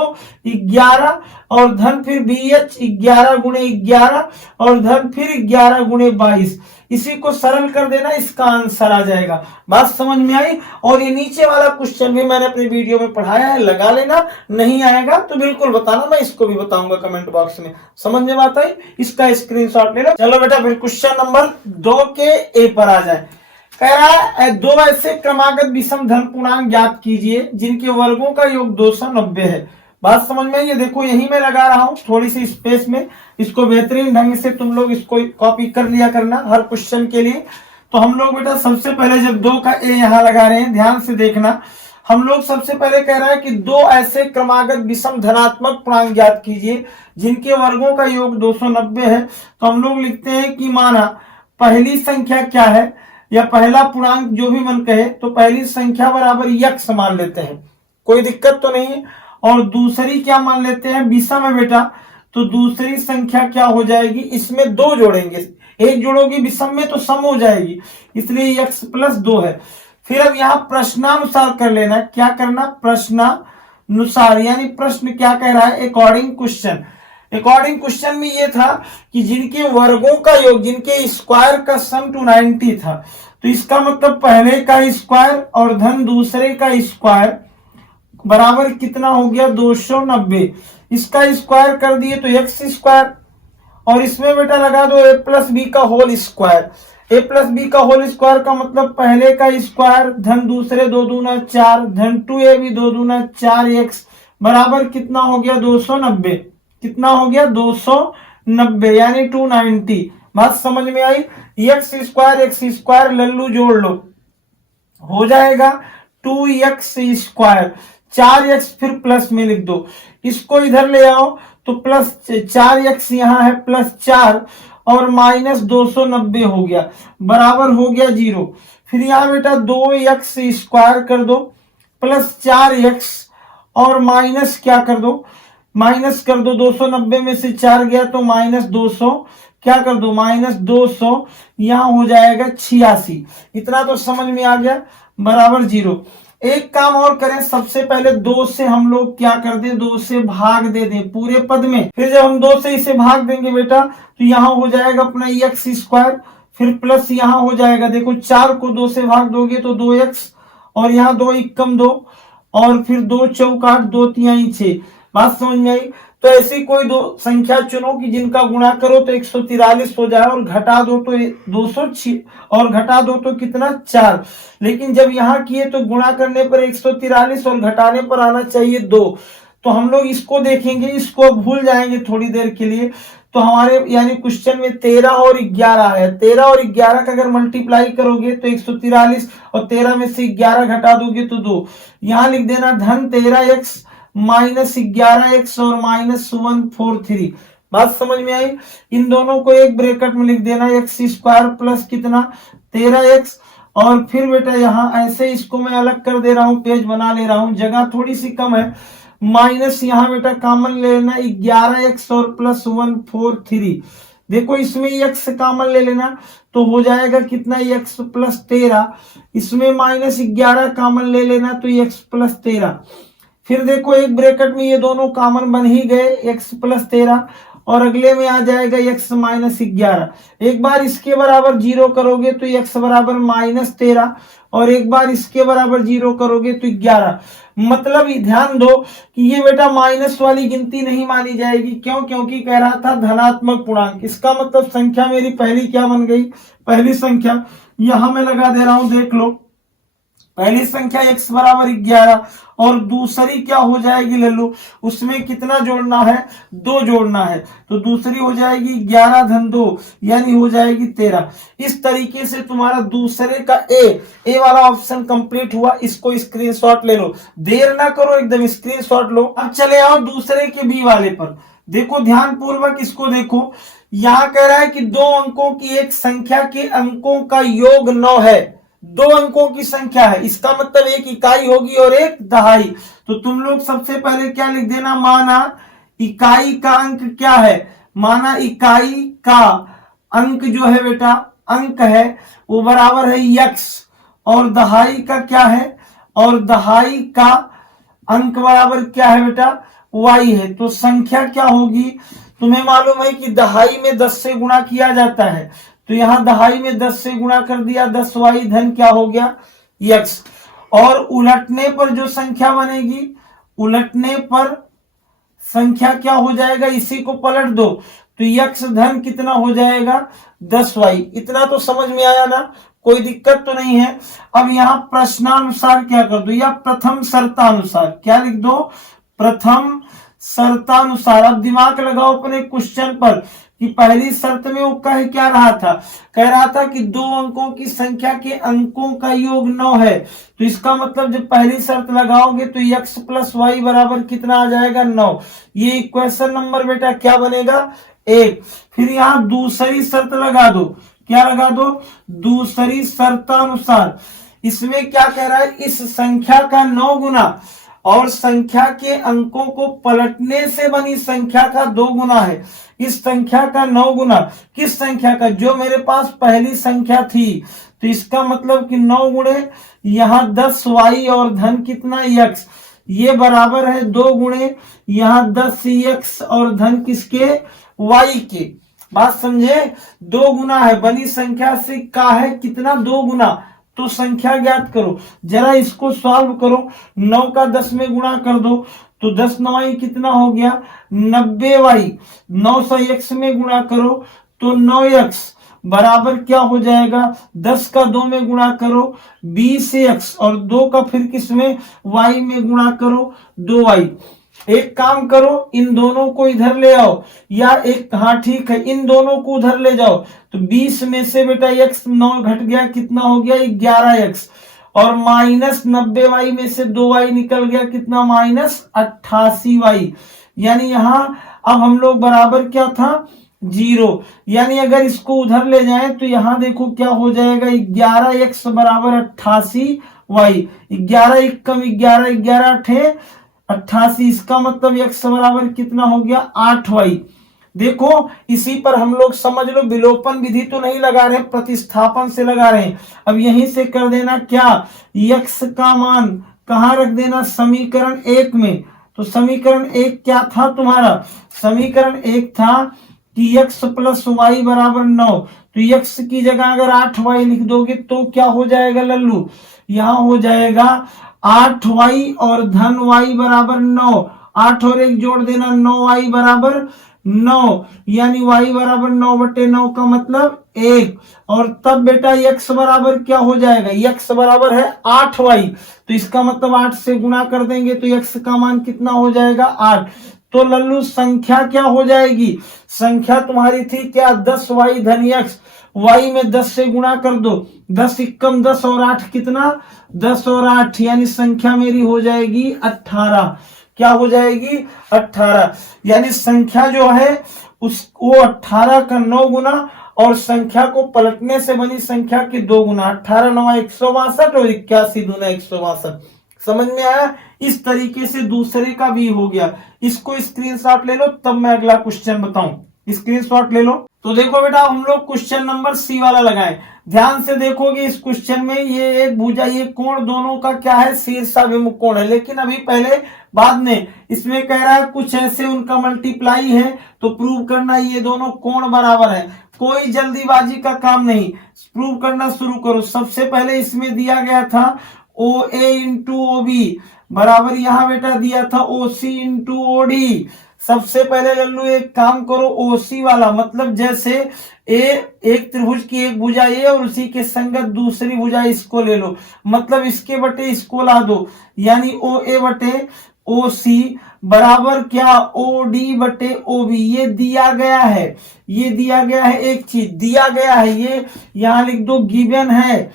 11 और धन फिर बी एच 11 गुणे 11 और धन फिर 11 गुणे 22। इसी को सरल कर देना, इसका आंसर आ जाएगा। बात समझ में आई। और ये नीचे वाला क्वेश्चन भी मैंने अपने वीडियो में पढ़ाया है, लगा लेना, नहीं आएगा तो बिल्कुल बताना, मैं इसको भी बताऊंगा कमेंट बॉक्स में। समझ में बात आई, इसका स्क्रीनशॉट ले लो। चलो बेटा फिर क्वेश्चन नंबर 2 के ए पर आ जाए। कह रहा है दो ऐसे क्रमागत विषम धन पूर्णांक ज्ञात कीजिए जिनके वर्गों का योग 290 है। बात समझ में, ये देखो यही मैं लगा रहा हूं थोड़ी सी स्पेस में, इसको बेहतरीन ढंग से तुम लोग इसको कॉपी कर लिया करना हर क्वेश्चन के लिए। तो हम लोग बेटा सबसे पहले जब 2 का ए यहां लगा रहे हैं ध्यान से देखना, हम लोग सबसे पहले कह रहा है कि दो ऐसे क्रमागत विषम धनात्मक पूर्णांक ज्ञात कीजिए जिनके वर्गों का योग 290 है। तो हम लोग लिखते हैं कि माना पहली संख्या क्या है, या पहला पूर्णांक जो भी मन कहे, तो पहली संख्या बराबर यक्स मान लेते हैं, कोई दिक्कत तो नहीं है। और दूसरी क्या मान लेते हैं, विषम है बेटा, तो दूसरी संख्या क्या हो जाएगी, इसमें 2 जोड़ेंगे, एक जोड़ोगी विषम में तो सम हो जाएगी, इसलिए x प्लस 2 है। फिर अब यहाँ प्रश्नानुसार कर लेना, क्या करना, प्रश्नानुसार, यानी प्रश्न क्या कह रहा है, अकॉर्डिंग क्वेश्चन। अकॉर्डिंग क्वेश्चन में ये था कि जिनके वर्गों का योग, जिनके स्क्वायर का सम 290 था, तो इसका मतलब पहले का स्क्वायर और धन दूसरे का स्क्वायर बराबर कितना हो गया, 290। इसका स्क्वायर कर दिए तो एक्स स्क्वायर, और इसमें बेटा लगा दो a प्लस बी का whole square. a plus B का होल स्क्वायर का मतलब पहले का स्क्वायर धन दूसरे 2 दूना 4 धन 2a भी 2 दूना 4x बराबर कितना हो गया, 290। कितना हो गया, 290, यानी 290। बात समझ में आई। एक्स स्क्वायर लल्लू जोड़ लो, हो जाएगा 2x स्क्वायर, 4x फिर प्लस में लिख दो, इसको इधर ले आओ तो प्लस 4x यहाँ है प्लस 4 और माइनस 290 हो गया, बराबर हो गया 0। फिर यहाँ बेटा 2x स्क्वायर कर दो प्लस 4x और माइनस क्या कर दो, माइनस कर दो, 290 में से 4 गया तो माइनस 200, क्या कर दो, माइनस 200, यहां हो जाएगा 86। इतना तो समझ में आ गया, बराबर 0। एक काम और करें, सबसे पहले 2 से हम लोग क्या कर दें, 2 से भाग दे दें पूरे पद में। फिर जब हम 2 से इसे भाग देंगे बेटा तो यहाँ हो जाएगा अपना एक्स स्क्वायर, फिर प्लस यहाँ हो जाएगा, देखो 4 को 2 से भाग दोगे तो 2x, और यहाँ 2 एकम 2, और फिर 2 चौक 8, 2 तिहाई 6। बात समझ में आई। तो ऐसी कोई 2 संख्या चुनो कि जिनका गुणा करो तो 143 हो जाए, और घटा दो तो 206, और घटा दो तो कितना, 4। लेकिन जब यहाँ किए तो गुणा करने पर 143 और घटाने पर आना चाहिए 2। तो हम लोग इसको देखेंगे, इसको भूल जाएंगे थोड़ी देर के लिए। तो हमारे यानी क्वेश्चन में 13 और 11 है, 13 और 11 का अगर मल्टीप्लाई करोगे तो 143, और 13 में से 11 घटा दोगे तो 2। यहाँ लिख देना धन 13x माइनस 11x और माइनस 143। बात समझ में आई। इन दोनों को एक ब्रैकेट में लिख देना, एक्स स्क्वायर प्लस कितना 13x, और फिर बेटा यहाँ ऐसे इसको मैं अलग कर दे रहा हूं, पेज बना ले रहा हूं, जगह थोड़ी सी कम है, माइनस यहाँ बेटा कॉमन ले लेना 11x और प्लस 143। देखो इसमें x कॉमन ले लेना तो हो जाएगा कितना, x प्लस 13, इसमें माइनस 11 कॉमन ले लेना तो x प्लस 13। फिर देखो एक ब्रैकेट में ये दोनों कॉमन बन ही गए, x प्लस 13, और अगले में आ जाएगा x माइनस 11। एक बार इसके बराबर 0 करोगे तो x बराबर माइनस 13, और एक बार इसके बराबर 0 करोगे तो 11। मतलब ध्यान दो कि ये बेटा माइनस वाली गिनती नहीं मानी जाएगी, क्यों, क्योंकि कह रहा था धनात्मक पूर्णांक। इसका मतलब संख्या मेरी पहली क्या बन गई, पहली संख्या यहां मैं लगा दे रहा हूं, देख लो, पहली संख्या x बराबर 11, और दूसरी क्या हो जाएगी लल्लू, उसमें कितना जोड़ना है, 2 जोड़ना है, तो दूसरी हो जाएगी 11 धन 2, यानी हो जाएगी 13। इस तरीके से तुम्हारा दूसरे का ए वाला ऑप्शन कंप्लीट हुआ। इसको स्क्रीनशॉट ले लो, देर ना करो, एकदम स्क्रीनशॉट लो। अब चले आओ दूसरे के बी वाले पर, देखो ध्यान पूर्वक इसको देखो। यहां कह रहा है कि 2 अंकों की एक संख्या के अंकों का योग 9 है, 2 अंकों की संख्या है, इसका मतलब एक इकाई होगी और एक दहाई। तो तुम लोग सबसे पहले क्या लिख देना, माना इकाई का अंक क्या है, माना इकाई का अंक जो है बेटा, अंक है वो बराबर है x, और दहाई का क्या है, और दहाई का अंक बराबर क्या है बेटा, y है। तो संख्या क्या होगी, तुम्हें मालूम है कि दहाई में 10 से गुणा किया जाता है, तो यहां दहाई में 10 से गुणा कर दिया, 10y धन क्या हो गया x, और उलटने पर जो संख्या बनेगी, उलटने पर संख्या क्या हो जाएगा, इसी को पलट दो तो x धन कितना हो जाएगा 10y। इतना तो समझ में आया ना, कोई दिक्कत तो नहीं है। अब यहाँ प्रश्नानुसार क्या कर दो, या प्रथम शर्तानुसार क्या लिख दो, प्रथम शर्तानुसार। अब दिमाग लगाओ अपने क्वेश्चन पर कि पहली शर्त में वो क्या रहा था कि 2 अंकों की संख्या के अंकों का योग 9 है। तो इसका मतलब जब पहली शर्त लगाओगे तो x प्लस वाई बराबर कितना आ जाएगा 9। ये इक्वेशन नंबर बेटा क्या बनेगा 1। फिर यहाँ दूसरी शर्त लगा दो, क्या लगा दो, दूसरी शर्तानुसार। इसमें क्या कह रहा है, इस संख्या का 9 गुना और संख्या के अंकों को पलटने से बनी संख्या का 2 गुना है। इस संख्या का 9 गुना किस संख्या का, जो मेरे पास पहली संख्या थी। तो इसका मतलब कि 9 गुणे यहां 10y और धन कितना x, ये बराबर है 2 गुणे यहां 10x और धन किसके, y के। बात समझे, 2 गुना है, बनी संख्या से का है कितना, 2 गुना। तो संख्या ज्ञात करो, जरा इसको सॉल्व करो, 9 का 10 में गुणा कर दो तो 10 9 कितना हो गया, 90y। 9 से x में गुणा करो तो 9x बराबर क्या हो जाएगा, 10 का 2 में गुणा करो 20x और 2 का फिर किस में, y में गुणा करो 2y। एक काम करो, इन दोनों को इधर ले आओ, या एक, हाँ ठीक है, इन दोनों को उधर ले जाओ। तो 20 में से बेटा x 9 घट गया, कितना हो गया 11x, और माइनस 90y में से 2y निकल गया, कितना माइनस 88y। यानी यहां अब हम लोग बराबर क्या था, 0। यानी अगर इसको उधर ले जाएं तो यहां देखो क्या हो जाएगा, 11x बराबर 88y। 11 1 कम 11, 11 8 88, इसका मतलब x बराबर कितना हो गया, 8y। देखो इसी पर हम लोग समझ लो, विलोपन विधि तो नहीं लगा रहे, प्रतिस्थापन से लगा रहे हैं। अब यहीं से कर देना क्या, x का मान कहां रख देना, समीकरण 1 में। तो समीकरण 1 क्या था तुम्हारा, समीकरण 1 था कि x प्लस वाई बराबर 9। तो x की जगह अगर 8y लिख दोगे तो क्या हो जाएगा लल्लू, यहां हो जाएगा 8y और धन y बराबर 9। 8 और 1 जोड़ देना, 9y बराबर 9, यानी y बराबर 9/9 का मतलब 1। और तब बेटा x बराबर क्या हो जाएगा, x बराबर है 8y। तो इसका मतलब 8 से गुणा कर देंगे तो x का मान कितना हो जाएगा, 8। तो लल्लू संख्या क्या हो जाएगी, संख्या तुम्हारी थी क्या, 10y धन x, y में 10 से गुणा कर दो, 10 एकम 10 और 8 कितना, 10 और 8, यानी संख्या मेरी हो जाएगी 18। क्या हो जाएगी, 18। यानी संख्या जो है उस वो 18 का 9 गुना और संख्या को पलटने से बनी संख्या के 2 गुना। 18 9 162 और 81 दूना 162। समझ में आया। इस तरीके से दूसरे का भी हो गया। इसको स्क्रीनशॉट ले लो, तब मैं अगला क्वेश्चन बताऊं। स्क्रीनशॉट ले लो। तो देखो बेटा, हम लोग क्वेश्चन नंबर सी वाला लगाए। ध्यान से देखोगे इस क्वेश्चन में ये एक भुजा, ये कोण दोनों का क्या है, शीर्षाभिमुख कोण है। लेकिन अभी पहले बाद में इसमें कह रहा है कुछ ऐसे उनका मल्टीप्लाई है तो प्रूव करना ये दोनों कोण बराबर है। कोई जल्दीबाजी का काम नहीं, प्रूव करना शुरू करो। सबसे पहले इसमें दिया गया था OA इंटू OB बराबर, यहां बेटा दिया था OC इंटू OD। सबसे पहले लल्लू एक काम करो, OC वाला मतलब जैसे एक त्रिभुज की एक भुजा ए और उसी के संगत दूसरी भुजा इसको ले लो, मतलब इसके बटे इसको ला दो, यानी OA बटे OC बराबर क्या, OD बटे OB। ये दिया गया है, ये दिया गया है, एक चीज दिया गया है, ये यहां लिख दो, गिवन है।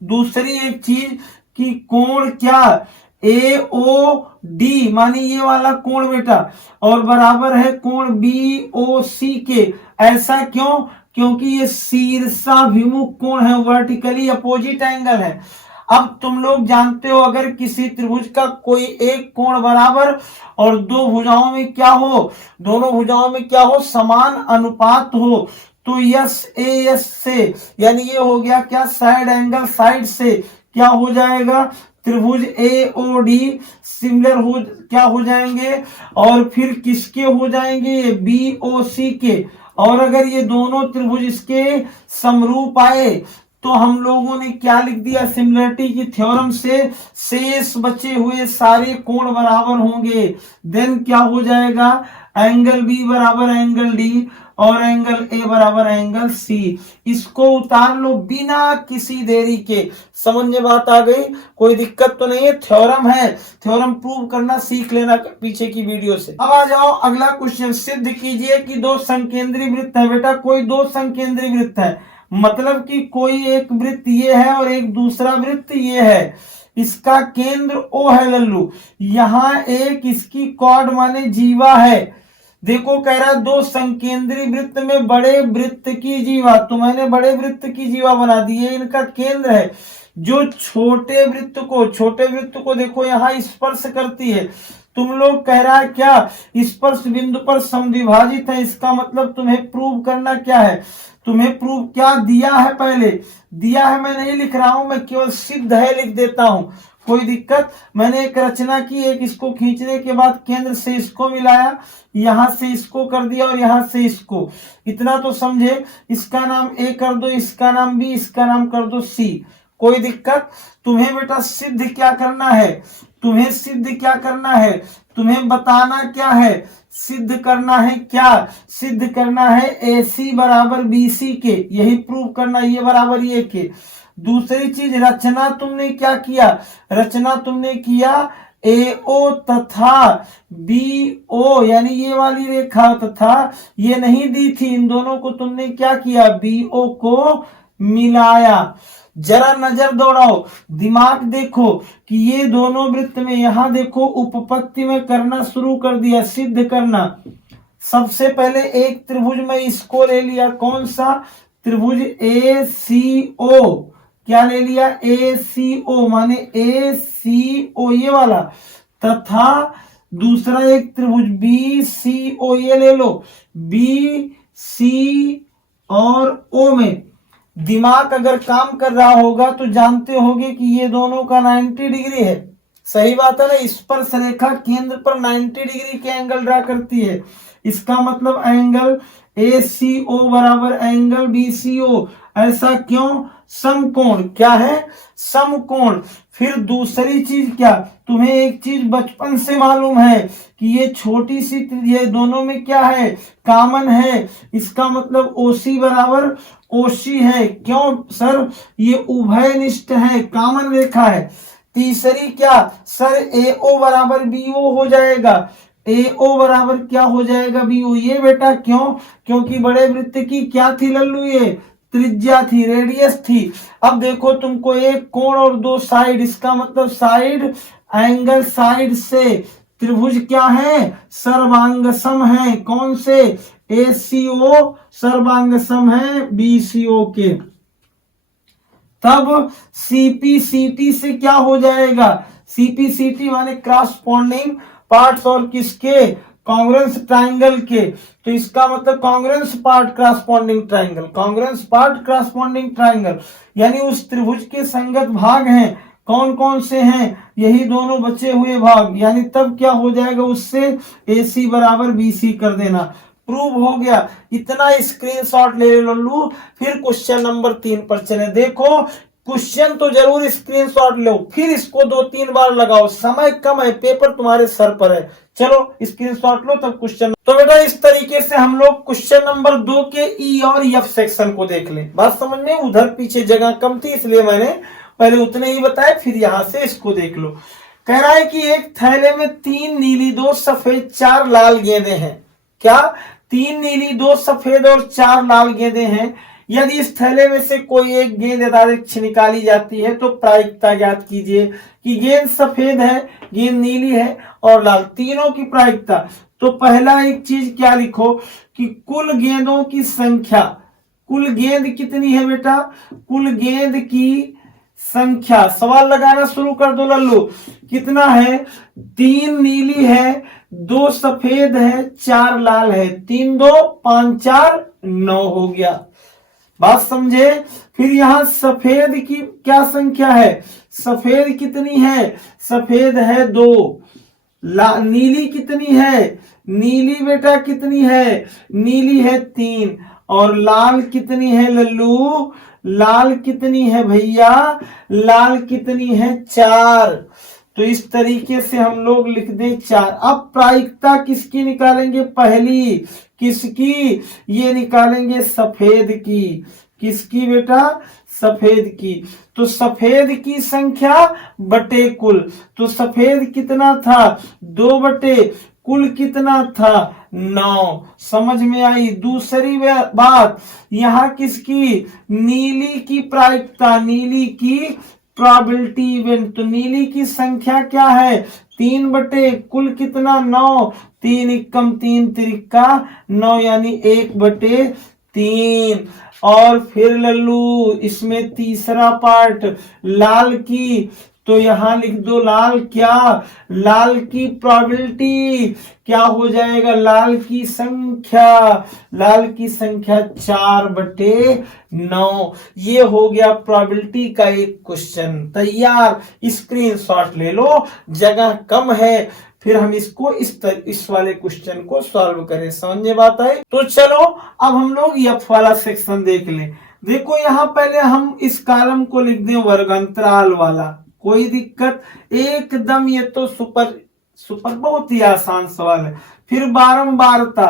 दूसरी एक चीज कि कोण क्या, AOD मानी ये वाला कोण बेटा, और बराबर है कोण BOC के। ऐसा क्यों, क्योंकि ये शीर्षाभिमुख कोण है, वर्टिकली अपोजिट एंगल है। अब तुम लोग जानते हो, अगर किसी त्रिभुज का कोई एक कोण बराबर और दो भुजाओं में क्या हो, दोनों भुजाओं में क्या हो, समान अनुपात हो, तो यस ए यस से, यानी ये हो गया क्या, साइड एंगल, साइड से क्या हो जाएगा, त्रिभुज AOD सिमिलर हो क्या हो जाएंगे, और फिर किसके हो जाएंगे, BOC के। और अगर ये दोनों त्रिभुज इसके समरूप आए तो हम लोगों ने क्या लिख दिया, सिमिलरिटी की थ्योरम से शेष बचे हुए सारे कोण बराबर होंगे। देन क्या हो जाएगा, एंगल B बराबर एंगल D और एंगल A बराबर एंगल C। इसको उतार लो बिना किसी देरी के। समझ में बात आ गई, कोई दिक्कत तो नहीं है। थ्योरम है, थ्योरम प्रूव करना सीख लेना पीछे की वीडियो से। अब आ जाओ अगला क्वेश्चन। सिद्ध कीजिए कि दो संकेंद्री वृत्त है। बेटा कोई दो संकेंद्री वृत्त है, मतलब कि कोई एक वृत्त ये है और एक दूसरा वृत्त ये है। इसका केंद्र O है लल्लू, यहां एक इसकी कॉर्ड माने जीवा है, देखो कह रहा है दो संकेंद्री वृत्त में बड़े वृत्त की जीवा, तो मैंने बड़े वृत्त की जीवा बना दी, ये इनका केंद्र है। जो छोटे वृत्त को देखो यहाँ स्पर्श करती है। तुम लोग कह रहा है क्या स्पर्श बिंदु पर समद्विभाजित है, इसका मतलब तुम्हें प्रूव करना क्या है, तुम्हें प्रूव क्या दिया है, पहले दिया है मैं नहीं लिख रहा हूं, मैं केवल सिद्ध है लिख देता हूं, कोई दिक्कत। मैंने एक रचना की, एक इसको खींचने के बाद केंद्र से इसको मिलाया, यहां से इसको कर दिया और यहां से इसको, इतना तो समझे। इसका नाम ए कर दो, इसका नाम बी, इसका नाम कर दो सी, कोई दिक्कत। तुम्हें बेटा सिद्ध क्या करना है, तुम्हें सिद्ध क्या करना है, तुम्हें बताना क्या है, सिद्ध करना है क्या, सिद्ध करना है AC बराबर BC के, यही प्रूव करना, ये बराबर ये के। दूसरी चीज रचना तुमने क्या किया, रचना तुमने किया AO तथा BO, यानी ये वाली रेखा तथा ये नहीं दी थी, इन दोनों को तुमने क्या किया, BO को मिलाया। जरा नजर दौड़ाओ, दिमाग देखो कि ये दोनों वृत्त में, यहां देखो उपपत्ति में करना शुरू कर दिया, सिद्ध करना। सबसे पहले एक त्रिभुज में इसको ले लिया, कौन सा त्रिभुज ACO, क्या ले लिया ACO, माने ACO ये वाला, तथा दूसरा एक त्रिभुज BCO, ये ले लो, BC और O में दिमाग अगर काम कर रहा होगा तो जानते होंगे कि ये दोनों का 90 डिग्री है, सही बात है ना। स्पर्श रेखा केंद्र पर 90 डिग्री के एंगल ड्रा करती है, इसका मतलब एंगल ACO बराबर एंगल BCO, ऐसा क्यों, समकोण, क्या है, समकोण। फिर दूसरी चीज क्या, तुम्हें एक चीज बचपन से मालूम है कि ये छोटी सी, ये दोनों में क्या है, कॉमन है, इसका मतलब OC बराबर OC है, क्यों सर, ये उभयनिष्ठ है, कॉमन रेखा है। तीसरी क्या सर, AO बराबर BO हो जाएगा, AO बराबर क्या हो जाएगा, BO, ये बेटा क्यों, क्योंकि बड़े वृत्त की क्या थी लल्लू, ये त्रिज्या थी, रेडियस थी। अब देखो तुमको एक कोण और दो साइड, इसका मतलब साइड, एंगल साइड से त्रिभुज क्या है, सर्वांग सम है, कौन से, ACO सर्वांग सम है BCO के। तब CPCT से क्या हो जाएगा, CPCT माने क्रॉसपोंडिंग पार्ट्स, और किसके, कॉन्ग्रुएंस ट्राइंगल के, तो इसका मतलब congruence part corresponding triangle, congruence part corresponding triangle, यानी उस त्रिभुज के संगत भाग हैं, कौन कौन से हैं, यही दोनों बचे हुए भाग, यानी तब क्या हो जाएगा, उससे AC बराबर BC कर देना, प्रूव हो गया। इतना स्क्रीनशॉट ले लो। फिर क्वेश्चन नंबर 3 पर चले। देखो क्वेश्चन तो जरूर स्क्रीनशॉट लो, फिर इसको 2-3 बार लगाओ, समय कम है, पेपर तुम्हारे सर पर है, चलो स्क्रीनशॉट लो तब क्वेश्चन। तो बेटा इस तरीके से हम लोग क्वेश्चन नंबर 2 के E और F सेक्शन को देख लें। बात समझ में, उधर पीछे जगह कम थी इसलिए मैंने पहले उतने ही बताए, फिर यहां से इसको देख लो। कह रहा है कि एक थैले में 3 नीली 2 सफेद 4 लाल गेंदे हैं, क्या 3 नीली 2 सफेद और 4 लाल गेंदे हैं। यदि इस थैले में से कोई एक गेंद यथार्थ निकाली जाती है तो प्रायिकता ज्ञात कीजिए कि गेंद सफेद है, गेंद नीली है और लाल, तीनों की प्रायिकता। तो पहला एक चीज क्या लिखो कि कुल गेंदों की संख्या, कुल गेंद कितनी है बेटा, कुल गेंद की संख्या, सवाल लगाना शुरू कर दो लल्लू, कितना है, 3 नीली है, 2 सफेद है, 4 लाल है, 3 2 5 4 9 हो गया, बात समझे। फिर यहां सफेद की क्या संख्या है, सफेद कितनी है, सफेद है 2, नीली कितनी है, नीली बेटा कितनी है, नीली है 3, और लाल कितनी है लल्लू, लाल कितनी है भैया, लाल कितनी है 4। तो इस तरीके से हम लोग लिख दे 4। अब प्रायिकता किसकी निकालेंगे, पहली किसकी, ये निकालेंगे सफेद की, किसकी बेटा, सफेद की। तो सफेद की संख्या बटे कुल, तो सफेद कितना था 2 बटे कुल कितना था 9, समझ में आई। दूसरी बात, यहां किसकी, नीली की प्रायिकता, नीली की प्रोबेबिलिटी इवेंट। तो नीली की संख्या क्या है 3 बटे कुल कितना 9, 3 इक्कम 3 तिरिक्का 9 यानी 1/3। और फिर लल्लू इसमें तीसरा पार्ट लाल की, तो यहां लिख दो लाल क्या, लाल की प्रोबेबिलिटी क्या हो जाएगा, लाल की संख्या, लाल की संख्या 4/9। ये हो गया प्रोबेबिलिटी का एक क्वेश्चन तैयार। स्क्रीनशॉट ले लो, जगह कम है, फिर हम इसको इस वाले क्वेश्चन को सॉल्व करें। समझ में बात आई? तो चलो अब हम लोग एफ वाला सेक्शन देख लें। देखो यहां पहले हम इस कॉलम को लिख दें वर्गांतराल वाला, कोई दिक्कत एकदम, ये तो सुपर बहुत ही आसान सवाल है। फिर बारंबारता,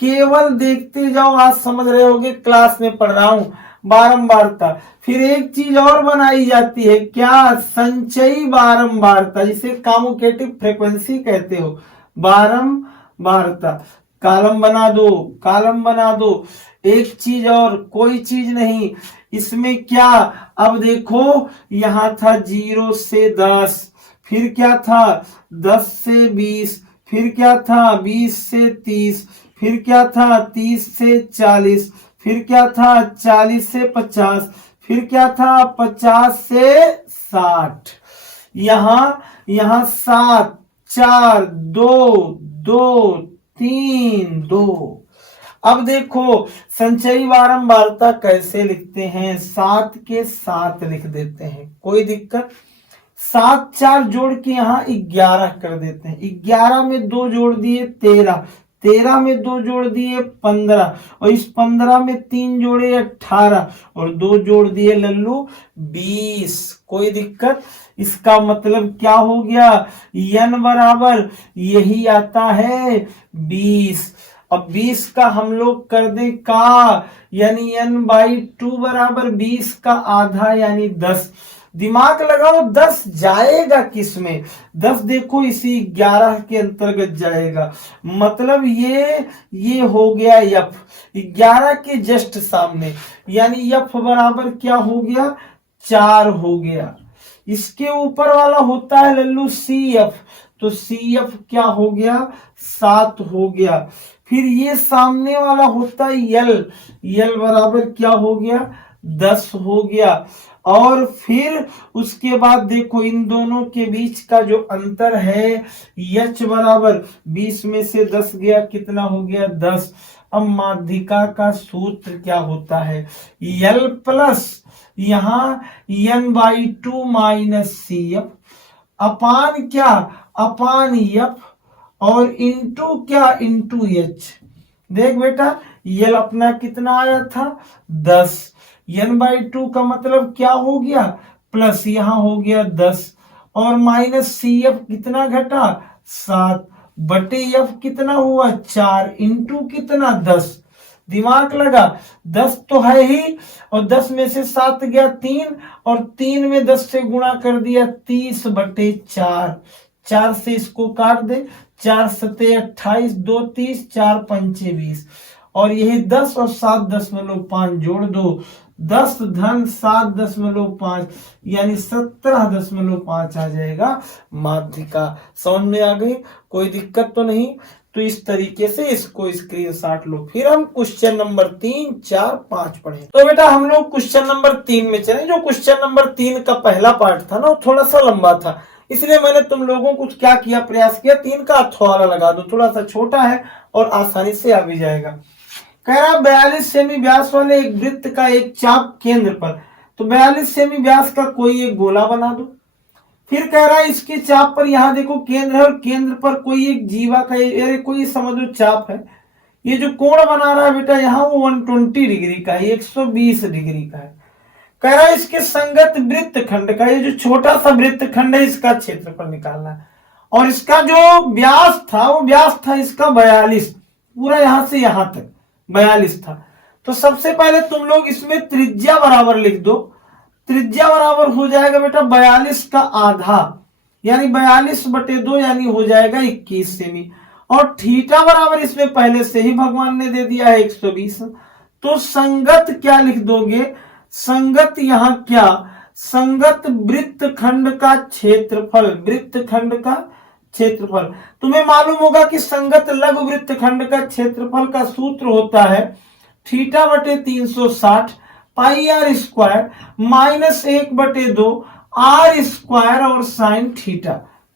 केवल देखते जाओ, आज समझ रहे होगे क्लास में पढ़ रहा हूं बारंबारता। फिर एक चीज और बनाई जाती है क्या, संचयी बारंबारता, जिसे कम्यूटेटिव फ्रीक्वेंसी कहते हो। बारंबारता कॉलम बना दो, कॉलम बना दो। एक चीज और, कोई चीज नहीं इसमें क्या, अब देखो यहां था 0 से 10, फिर क्या था 10 से 20, फिर क्या था 20 से 30, फिर क्या था 30 से 40, फिर क्या था 40 से 50, फिर क्या था 50 से 60। यहां 7 4 2 2 3 2। अब देखो संचयी बारंबारता कैसे लिखते हैं, 7 के 7 लिख देते हैं, कोई दिक्कत। 7 4 जोड़ के यहाँ 11 कर देते हैं, 11 में 2 जोड़ दिए 13, 13 में 2 जोड़ दिए 15, और इस 15 में 3 जोड़े 18, और 2 जोड़ दिए लल्लू 20। कोई दिक्कत? इसका मतलब क्या हो गया, n बराबर यही आता है 20। अब 20 का हम लोग कर दें का, यानी n/2 बराबर 20 का आधा यानी 10। दिमाग लगाओ 10 जाएगा किस में, 10 देखो इसी 11 के अंतर्गत जाएगा, मतलब ये हो गया f 11 के जस्ट सामने, यानी f बराबर क्या हो गया 4 हो गया। इसके ऊपर वाला होता है लल्लू CF, तो CF क्या हो गया 7 हो गया। फिर ये सामने वाला होता है L बराबर क्या हो गया 10 हो गया। और फिर उसके बाद देखो इन दोनों के बीच का जो अंतर है H बराबर 20 में से 10 गया, कितना हो गया 10। अब माध्यिका का सूत्र क्या होता है, L प्लस यहां n/2 माइनस CF अपान क्या, अपान F, और इंटू क्या, इंटू H। देख बेटा L अपना कितना आया था 10, n/2 का मतलब क्या हो गया प्लस यहां हो गया 10, और माइनस CF कितना घटा 7 बटे F कितना हुआ 4 इंटू कितना 10। दिमाग लगा 10 तो है ही, और 10 में से 7 गया 3, और 3 में 10 से गुणा कर दिया 30/4। 4 से इसको काट दे, 4 सते 28, 2 30, 4 पंचे 20, और यही 10 और 7.5 जोड़ दो, 10 धन 7.5 यानी 17.5 आ जाएगा माध्यिका। समझ में आ गई? कोई दिक्कत तो नहीं? तो इस तरीके से इसको स्क्रीनशॉट लो। फिर हम क्वेश्चन नंबर 3 4 5 पढ़े। तो बेटा हम लोग क्वेश्चन नंबर 3 में चले। जो क्वेश्चन नंबर 3 का पहला पार्ट था ना वो थोड़ा सा लंबा था, इसलिए मैंने तुम लोगों को क्या किया, प्रयास किया 3 का अथवारा लगा दो, थोड़ा सा छोटा है और आसानी से आ भी जाएगा। कह रहा 42 सेमी व्यास वाले एक वृत्त का एक चाप केंद्र पर, तो 42 सेमी व्यास का कोई एक गोला बना दो। फिर कह रहा है इसके चाप पर यहां देखो केंद्र है, और केंद्र पर कोई एक जीवा का कोई समझ लो चाप है। ये जो कोण बना रहा है बेटा यहाँ वो 120 डिग्री का है, 120 डिग्री का है। कह रहा है इसके संगत वृत्त खंड का, ये जो छोटा सा वृत्त खंड है इसका क्षेत्रफल निकालना है, और इसका जो व्यास था वो व्यास था इसका 42, पूरा यहां से यहां तक 42 था। तो सबसे पहले तुम लोग इसमें त्रिज्या बराबर लिख दो। त्रिज्या बराबर हो जाएगा बेटा 42 का आधा, यानी 42/2 यानी हो जाएगा 21 सेमी, और थीटा बराबर इसमें पहले से ही भगवान ने दे दिया है 120। तो संगत क्या लिख दोगे, संगत यहां क्या, संगत वृत्तखंड का क्षेत्रफल, वृत्तखंड का क्षेत्रफल। तुम्हें मालूम होगा कि संगत लघु वृत्तखंड का क्षेत्रफल का सूत्र होता है थीटा बटे 360 pi r square minus 1/2 r square और साइन थीटा।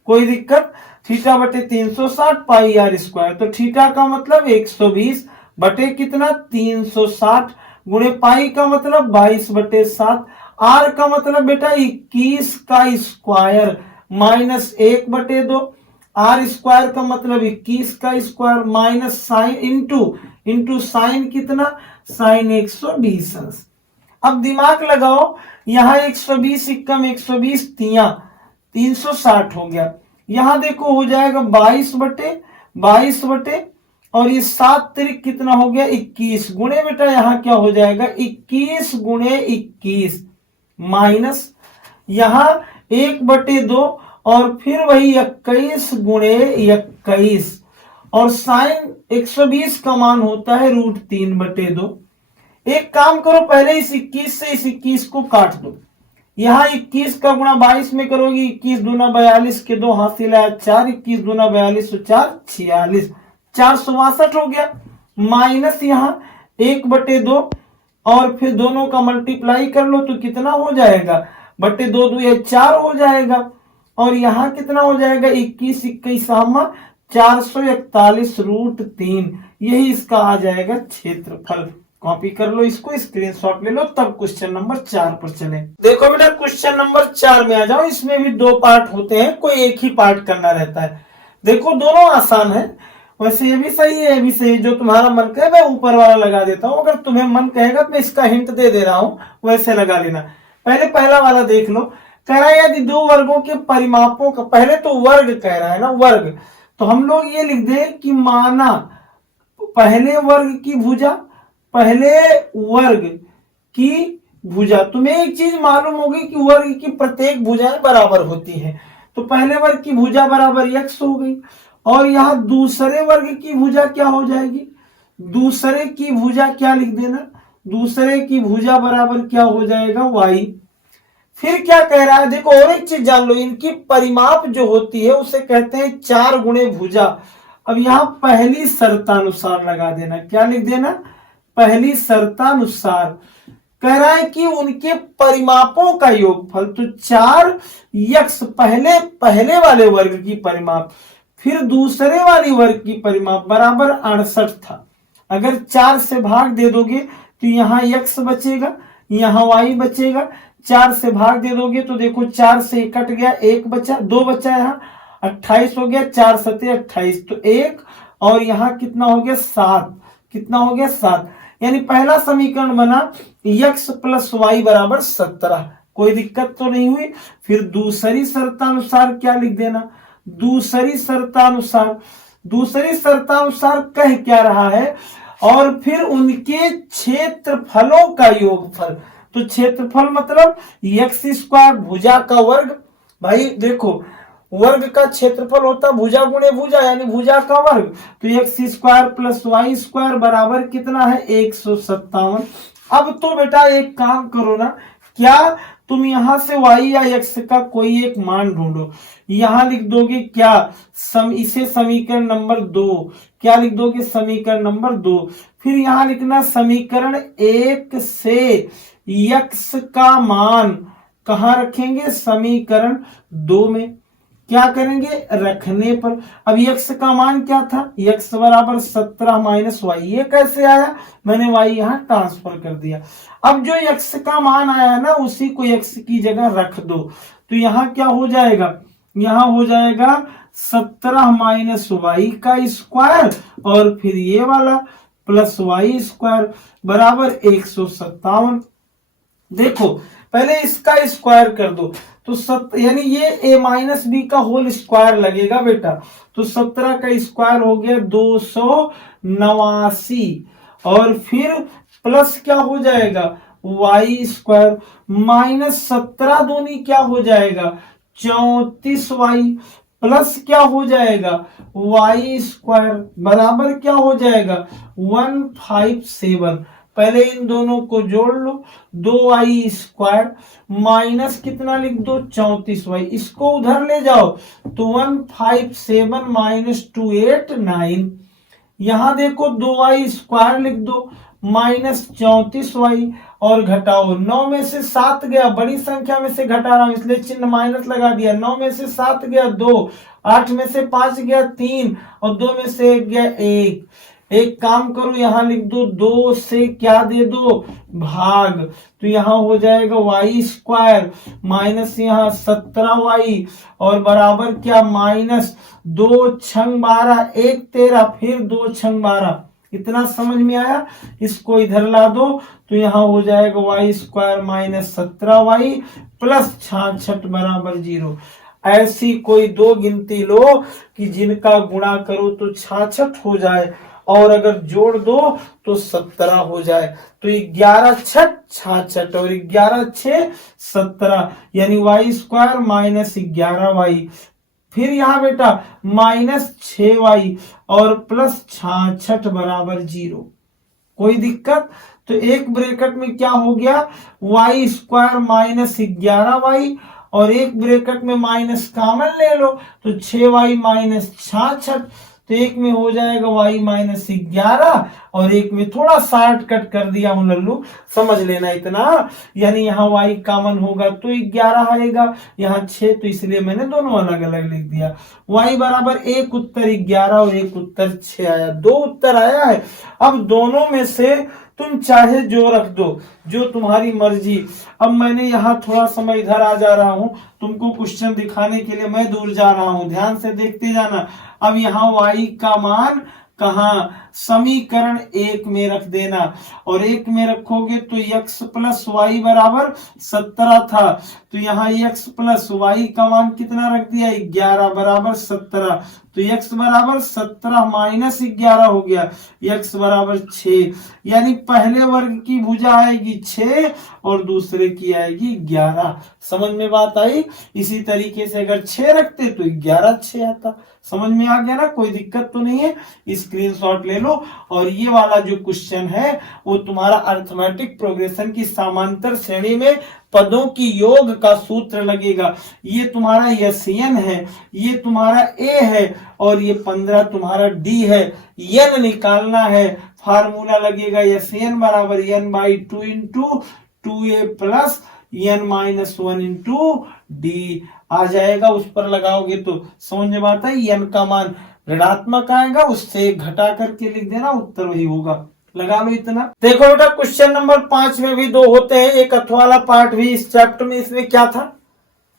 कोई दिक्कत? थीटा बटे 360 पाई आर स्क्वायर, तो थीटा का मतलब 120 बटे कितना 360 गुणे पाई का मतलब 22/7, आर का मतलब बेटा 21 का स्क्वायर माइनस 1/2, आर स्क्वायर का मतलब 21 का square minus sine into sine कितना साइन 120 अंश। अब दिमाग लगाओ, यहाँ 120 इक्कम 120 तिया 360 हो गया, यहां देखो हो जाएगा 22/22 और ये 7 तिरिक कितना हो गया 21 गुणे बेटा यहाँ क्या हो जाएगा 21 गुणे 21 माइनस यहाँ 1/2 और फिर वही 21 गुणे 21 और साइन 120 का मान होता है √3/2। एक काम करो, पहले इस 21 से इस 21 को काट दो, यहाँ 21 का गुणा 22 में करोगी 21 दूना 42 के 2 हासिल आया 4, 21 दूना 42 तो 4 46 462 हो गया माइनस यहाँ 1/2 और फिर दोनों का मल्टीप्लाई कर लो तो कितना हो जाएगा 2 2 4 हो जाएगा और यहाँ कितना हो जाएगा 21 21 441 √3। यही इसका आ जाएगा क्षेत्रफल। कॉपी कर लो इसको, स्क्रीनशॉट ले लो, तब क्वेश्चन नंबर 4 पर चले। देखो बेटा क्वेश्चन नंबर 4 में आ जाओ, इसमें भी 2 पार्ट होते हैं, कोई एक ही पार्ट करना रहता है। देखो दोनों आसान है, वैसे ये भी सही है ये भी सही है, जो तुम्हारा मन कहे मैं ऊपर वाला लगा देता हूँ, अगर तुम्हें मन कहेगा तो मैं इसका हिंट दे दे रहा हूँ वैसे लगा लेना। पहले पहला वाला देख लो, कह रहा है यदि 2 वर्गों के परिमापों का, पहले तो वर्ग कह रहा है ना वर्ग, तो हम लोग ये लिख दें कि माना पहले वर्ग की भुजा, पहले वर्ग की भुजा। तुम्हें एक चीज मालूम होगी कि वर्ग की प्रत्येक भुजाएं बराबर होती हैं, तो पहले वर्ग की भुजा बराबर x हो गई और यहाँ दूसरे वर्ग की भुजा क्या हो जाएगी, दूसरे की भुजा क्या लिख देना, दूसरे की भुजा बराबर क्या हो जाएगा y। फिर क्या कह रहा है, देखो और एक चीज जान लो, इनकी परिमाप जो होती है उसे कहते हैं 4 गुणे भुजा। अब यहाँ पहली शर्तानुसार लगा देना, क्या लिख देना, पहली शर्तानुसार। कह रहा है कि उनके परिमापों का योगफल, तो 4x पहले वाले वर्ग की परिमाप फिर दूसरे वाली वर्ग की परिमाप बराबर 68 था। अगर 4 से भाग दे दोगे तो यहाँ x बचेगा, यहाँ y बचेगा, 4 से भाग दे दोगे तो देखो 4 से कट गया, 1 बचा, 2 बचा, यहाँ 28 हो गया, 4 7 28 तो 1 और यहाँ कितना हो गया 7, कितना हो गया 7, यानी पहला समीकरण बना x प्लस y बराबर 17। कोई दिक्कत तो नहीं हुई। फिर दूसरी शर्तानुसार क्या लिख देना, दूसरी शर्तानुसार कह क्या रहा है, और फिर उनके क्षेत्रफलों का योगफल, तो क्षेत्रफल मतलब x² भुजा का वर्ग। भाई देखो वर्ग का क्षेत्रफल होता भुजा गुणे भुजा यानी भुजा का वर्ग, तो x² प्लस y² बराबर कितना है 157। अब तो बेटा एक काम करो ना, क्या तुम यहां से y या x का कोई एक मान ढूंढो, यहां लिख दोगे क्या इसे समीकरण नंबर 2, क्या लिख दोगे समीकरण नंबर 2, फिर यहां लिखना समीकरण 1 से x का मान कहां रखेंगे, समीकरण 2 में क्या करेंगे, रखने पर। अब x का मान क्या था, x बराबर 17 माइनस y, ये कैसे आया, मैंने y यहाँ ट्रांसफर कर दिया। अब जो x का मान आया ना उसी को x की जगह रख दो, तो यहाँ क्या हो जाएगा, यहाँ हो जाएगा 17 माइनस y का स्क्वायर और फिर ये वाला प्लस y² बराबर 157। देखो पहले इसका स्क्वायर कर दो तो यानी ये a माइनस बी का होल स्क्वायर लगेगा बेटा, तो 17 का स्क्वायर हो गया 289 और फिर प्लस क्या हो जाएगा y² माइनस 17 दूनी क्या हो जाएगा 34y प्लस क्या हो जाएगा y² बराबर क्या हो जाएगा 157। पहले इन दोनों को जोड़ लो, 2y² माइनस कितना लिख दो 34y, इसको उधर ले जाओ तो 157 माइनस 289, यहां देखो 2y² लिख दो माइनस 34y और घटाओ, 9 में से 7 गया, बड़ी संख्या में से घटा रहा हूं इसलिए चिन्ह माइनस लगा दिया, 9 में से 7 गया 2, 8 में से 5 गया 3 और 2 में से 1 गया 1। एक काम करो यहां लिख दो 2 से क्या दे दो भाग, तो यहां हो जाएगा y² माइनस यहाँ 17y और बराबर क्या माइनस 2 छंग 12 1 13 फिर 2 छंग 12। इतना समझ में आया? इसको इधर ला दो तो यहां हो जाएगा y² माइनस 17y प्लस 66 बराबर 0। ऐसी कोई दो गिनती लो कि जिनका गुणा करो तो 66 हो जाए और अगर जोड़ दो तो 17 हो जाए, तो 11 छठ 66 और 11 6 17 यानी y² माइनस 11y, फिर यहां बेटा माइनस 6y और प्लस 66 बराबर 0। कोई दिक्कत? तो एक ब्रैकेट में क्या हो गया y² माइनस 11y और एक ब्रैकेट में माइनस कॉमन ले लो तो 6y माइनस 66, तो एक में हो जाएगा y माइनस 11 और एक में थोड़ा शॉर्ट कट कर दिया हूं लल्लू, समझ लेना इतना, यानी यहाँ y कॉमन होगा तो 11 आएगा, यहाँ 6 तो इसलिए मैंने दोनों अलग अलग लिख दिया। y बराबर एक उत्तर 11 और एक उत्तर 6 आया, दो उत्तर आया है। अब दोनों में से तुम चाहे जो रख दो, जो तुम्हारी मर्जी। अब मैंने यहाँ थोड़ा समय इधर आ जा रहा हूं, तुमको क्वेश्चन दिखाने के लिए मैं दूर जा रहा हूं, ध्यान से देखते जाना। अब यहाँ y का मान कहा समीकरण 1 में रख देना और 1 में रखोगे तो x प्लस वाई बराबर 17 था, तो यहाँ x प्लस वाई का मान कितना रख दिया 11 बराबर 17, तो x बराबर 17 माइनस 11 हो गया, x बराबर 6, यानी पहले वर्ग की भुजा आएगी 6 और दूसरे की आएगी 11। समझ में बात आई? इसी तरीके से अगर 6 रखते तो 11 6 आता। समझ में आ गया ना? कोई दिक्कत तो नहीं है? स्क्रीनशॉट ले लो। और ये वाला जो क्वेश्चन है वो तुम्हारा अर्थमेटिक प्रोग्रेशन की समांतर श्रेणी में पदों की योग का सूत्र लगेगा। ये तुम्हारा यन है, ये तुम्हारा ए है और ये 15 तुम्हारा डी है। यन निकालना है, फार्मूला लगेगा यन बराबर n by 2 into 2a plus n minus 1 into d आ जाएगा। उस पर लगाओगे तो समझ में आता है, n का मान ऋणात्मक आएगा, उससे घटा करके लिख देना, उत्तर वही होगा। लगा लो इतना। देखो बेटा क्वेश्चन नंबर 5 में भी दो होते हैं, एक अथवा वाला पार्ट भी इस चैप्टर में, इसमें क्या था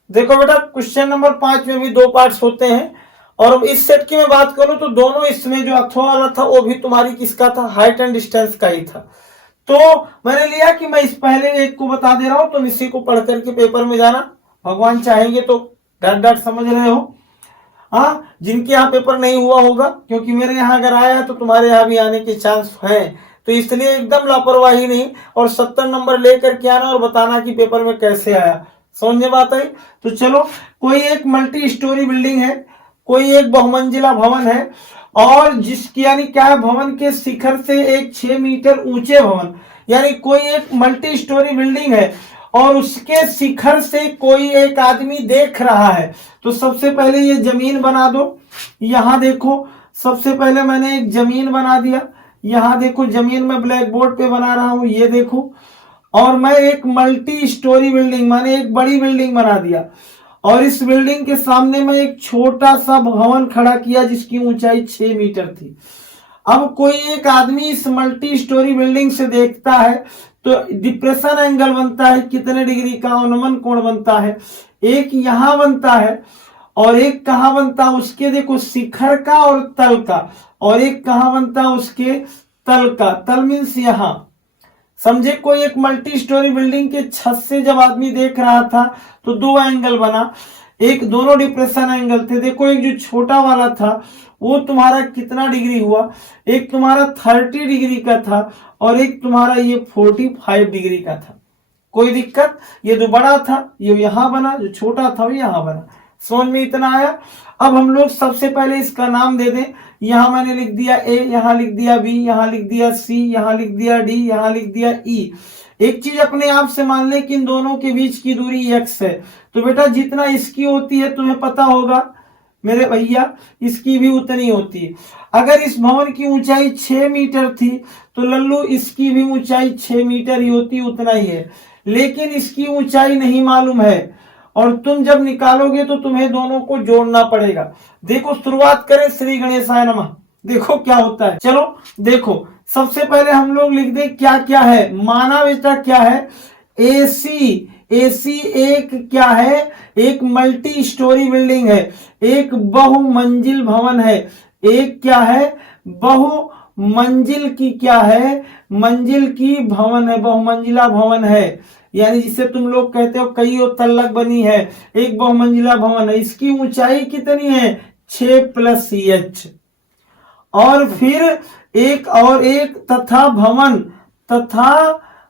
देखो बेटा क्वेश्चन नंबर 5 में भी दो पार्ट्स होते हैं। और इस सेट की मैं बात करूं तो दोनों इसमें जो अथवा वाला था वो भी तुम्हारी किसका था, हाइट एंड डिस्टेंस का ही था। तो मैंने लिया कि मैं इस पहले एक को बता दे रहा हूं, तुम इसी को पढ़ करके पेपर में जाना, भगवान चाहेंगे तो डट समझ रहे हो। हाँ, जिनके यहाँ पेपर नहीं हुआ होगा, क्योंकि मेरे यहाँ अगर आया है तो तुम्हारे यहाँ भी आने के चांस हैं, तो इसलिए एकदम लापरवाही नहीं और 70 नंबर लेकर के आना और बताना कि पेपर में कैसे आया। समझ में बात आई? तो चलो, कोई एक मल्टी स्टोरी बिल्डिंग है, कोई एक बहुमंजिला भवन है और जिसकी यानी क्या है, भवन के शिखर से एक 6 मीटर ऊंचे भवन, यानी कोई एक मल्टी स्टोरी बिल्डिंग है और उसके शिखर से कोई एक आदमी देख रहा है। तो सबसे पहले ये जमीन बना दो। यहां देखो, सबसे पहले मैंने एक जमीन बना दिया, यहां देखो जमीन में ब्लैक बोर्ड पे बना रहा हूं, ये देखो। और मैं एक मल्टी स्टोरी बिल्डिंग माने एक बड़ी बिल्डिंग बना दिया और इस बिल्डिंग के सामने में एक छोटा सा भवन खड़ा किया जिसकी ऊंचाई 6 मीटर थी। अब कोई एक आदमी इस मल्टी स्टोरी बिल्डिंग से देखता है तो डिप्रेशन एंगल बनता है कितने डिग्री का, अनुमान कोण बनता है, एक यहां बनता है और एक कहां बनता है उसके, देखो शिखर का और तल का, और एक कहां बनता है उसके तल का, तल मीन्स यहां। समझे? कोई एक मल्टी स्टोरी बिल्डिंग के छत से जब आदमी देख रहा था तो दो एंगल बना, एक दोनों डिप्रेशन एंगल थे। देखो एक जो छोटा वाला था वो तुम्हारा कितना डिग्री हुआ, एक तुम्हारा 30 डिग्री का था और एक तुम्हारा ये 45 डिग्री का था। कोई दिक्कत? ये जो बड़ा था ये यहां बना, जो छोटा था वो यहां बना। समझ में इतना आया? अब हम लोग सबसे पहले इसका नाम दे दें। यहां मैंने लिख दिया ए, यहां लिख दिया बी, यहां लिख दिया सी, यहां लिख दिया डी, यहां लिख दिया ई। एक चीज अपने आप से मान ले कि इन दोनों के बीच की दूरी x है। तो बेटा जितना इसकी होती है तुम्हें पता होगा मेरे भैया, इसकी भी उतनी होती है। अगर इस भवन की ऊंचाई 6 मीटर थी तो लल्लू इसकी भी ऊंचाई 6 मीटर ही होती, उतना ही है। लेकिन इसकी ऊंचाई नहीं मालूम है और तुम जब निकालोगे तो तुम्हें दोनों को जोड़ना पड़ेगा। देखो शुरुआत करें श्री गणेशाय नमः। देखो क्या होता है, चलो देखो सबसे पहले हम लोग लिख दें क्या क्या है। माना बेटा क्या है, एसी एक क्या है, एक मल्टी स्टोरी बिल्डिंग है, एक बहुमंजिल भवन है। एक क्या है, बहुमंजिल की क्या है, मंजिल की भवन है, बहुमंजिला भवन है। यानी जिसे तुम लोग कहते हो कई तल्लक बनी है, एक बहुमंजिला भवन है। इसकी ऊंचाई कितनी है, 6 + h। और फिर एक और एक तथा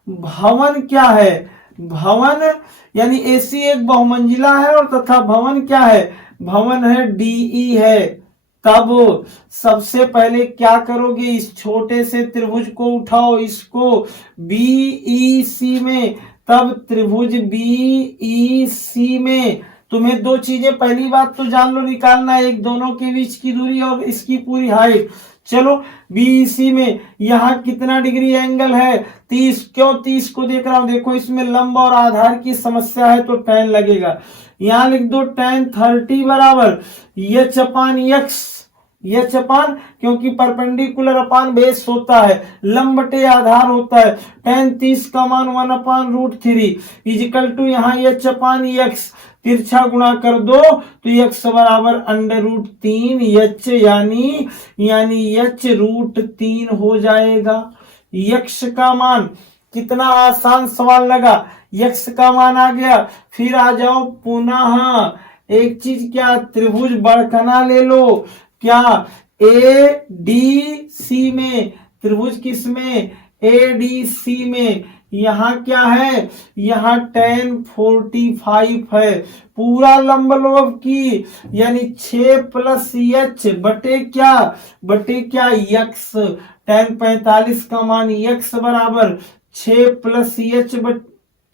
भवन क्या है, भवन यानी एसी एक बहुमंजिला है और तथा भवन क्या है, भवन है डीई है। तब सबसे पहले क्या करोगे, इस छोटे से त्रिभुज को उठाओ, इसको बीईसी में, तब त्रिभुज बीईसी में तुम्हें दो चीजें, पहली बात तो जान लो निकालना, एक दोनों के बीच की दूरी और इसकी पूरी हाइट। चलो बीईसी में यहां कितना डिग्री एंगल है, 30। क्यों 30 को देख रहा हूं, देखो इसमें लंब और आधार की समस्या है तो tan लगेगा। यहां लिख दो tan 30 बराबर h अपान क्योंकि परपेंडिकुलर अपान बेस होता है, लंब बटे आधार होता है। tan 30 का मान 1/√3 इजिकल टू यहाँ h अपान x, तिरछा गुणा कर दो तो x बराबर √3h, यानी h √3 हो जाएगा। x का मान, कितना आसान सवाल लगा, x का मान आ गया। फिर आ जाओ पुनः एक चीज, क्या त्रिभुज बड़कना ले लो, क्या एडीसी में, त्रिभुज किस में, एडीसी में। यहां क्या है, यहां tan 45 है, पूरा लंब लोब की, यानी 6 + h बटे क्या x। tan 45 का मान x बराबर 6 + h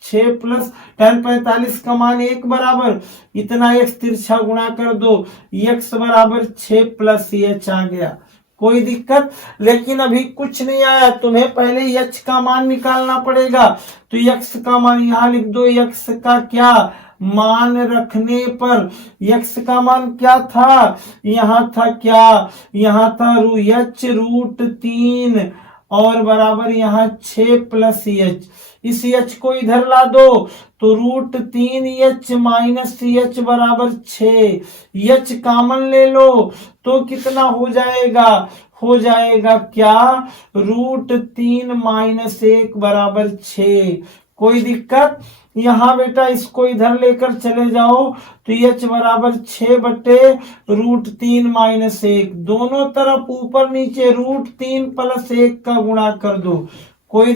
6 प्लस tan 45 का मान 1 बराबर इतना x, तिरछा गुणा कर दो, x बराबर 6 + h आ गया। कोई दिक्कत, लेकिन अभी कुछ नहीं आया, तुम्हें पहले h का मान निकालना पड़ेगा। तो x का मान यहां लिख दो, x का क्या मान रखने पर, x का मान क्या था, यहां था क्या, यहां था h √3 और बराबर यहाँ 6 + h। इस h को इधर ला दो तो √3h - h बराबर 6। h कॉमन ले लो तो कितना हो जाएगा क्या, √3 - 1 बराबर 6। कोई दिक्कत, यहां बेटा इसको इधर लेकर चले जाओ तो h बराबर 6 बटे √3 - 1, दोनों तरफ ऊपर नीचे √3 + 1 का गुणा कर दो। कोई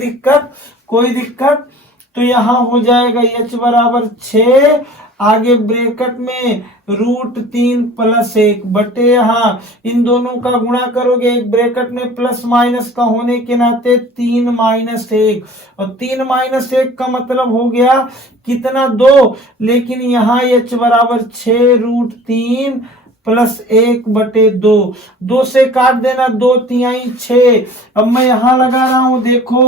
दिक्कत, तो यहां हो जाएगा h बराबर 6, आगे ब्रैकेट में √3 + 1 बटे यहाँ इन दोनों का गुणा करोगे, एक ब्रैकेट में प्लस माइनस का होने के नाते 3 - 1, और 3 - 1 का मतलब हो गया कितना, 2। लेकिन यहाँ h बराबर 6 √3 + 1 बटे 2, 2 से काट देना, 2 तिहाई 6। अब मैं यहां लगा रहा हूं, देखो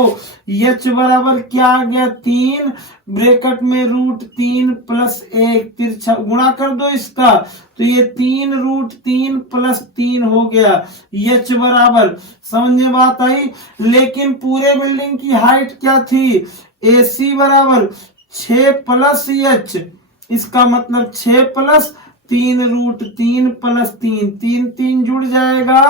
h बराबर क्या आ गया, 3, ब्रैकेट में √3 + 1, तिरछा गुणा कर दो इसका तो ये 3 √3 + 3 हो गया। h बराबर, समझ में बात आई। लेकिन पूरे बिल्डिंग की हाइट क्या थी, AC बराबर 6 + h, इसका मतलब 6 + 3 √3 + 3, 3 3 जुड़ जाएगा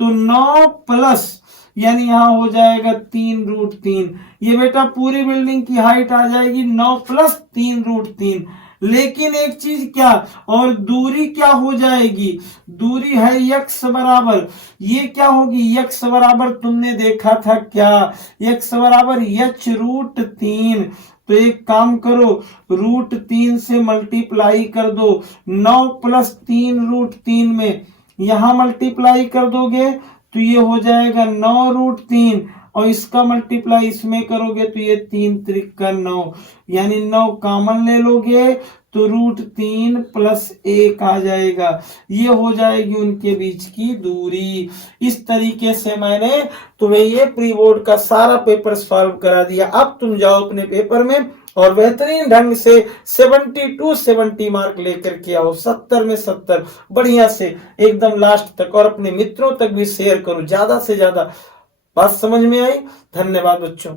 तो 9 प्लस, यानी यहां हो जाएगा 3 √3। ये बेटा पूरी बिल्डिंग की हाइट आ जाएगी 9 + 3 √3। लेकिन एक चीज क्या, और दूरी क्या हो जाएगी, दूरी है x बराबर, ये क्या होगी, x बराबर तुमने देखा था क्या, x बराबर h √3 तो एक काम करो, √3 से मल्टीप्लाई कर दो। 9 + 3 √3 में यहां मल्टीप्लाई कर दोगे तो ये हो जाएगा 9 √3, और इसका मल्टीप्लाई इसमें करोगे तो ये 3 × 9, यानी 9 कॉमन ले लोगे तो √3 + 1 आ जाएगा। ये हो जाएगी उनके बीच की दूरी। इस तरीके से मैंने तुम्हें ये प्री बोर्ड का सारा पेपर सॉल्व करा दिया। अब तुम जाओ अपने पेपर में और बेहतरीन ढंग से 70 मार्क लेकर के आओ, 70 में 70 बढ़िया से एकदम लास्ट तक, और अपने मित्रों तक भी शेयर करो ज्यादा से ज्यादा। बात समझ में आई? धन्यवाद बच्चों।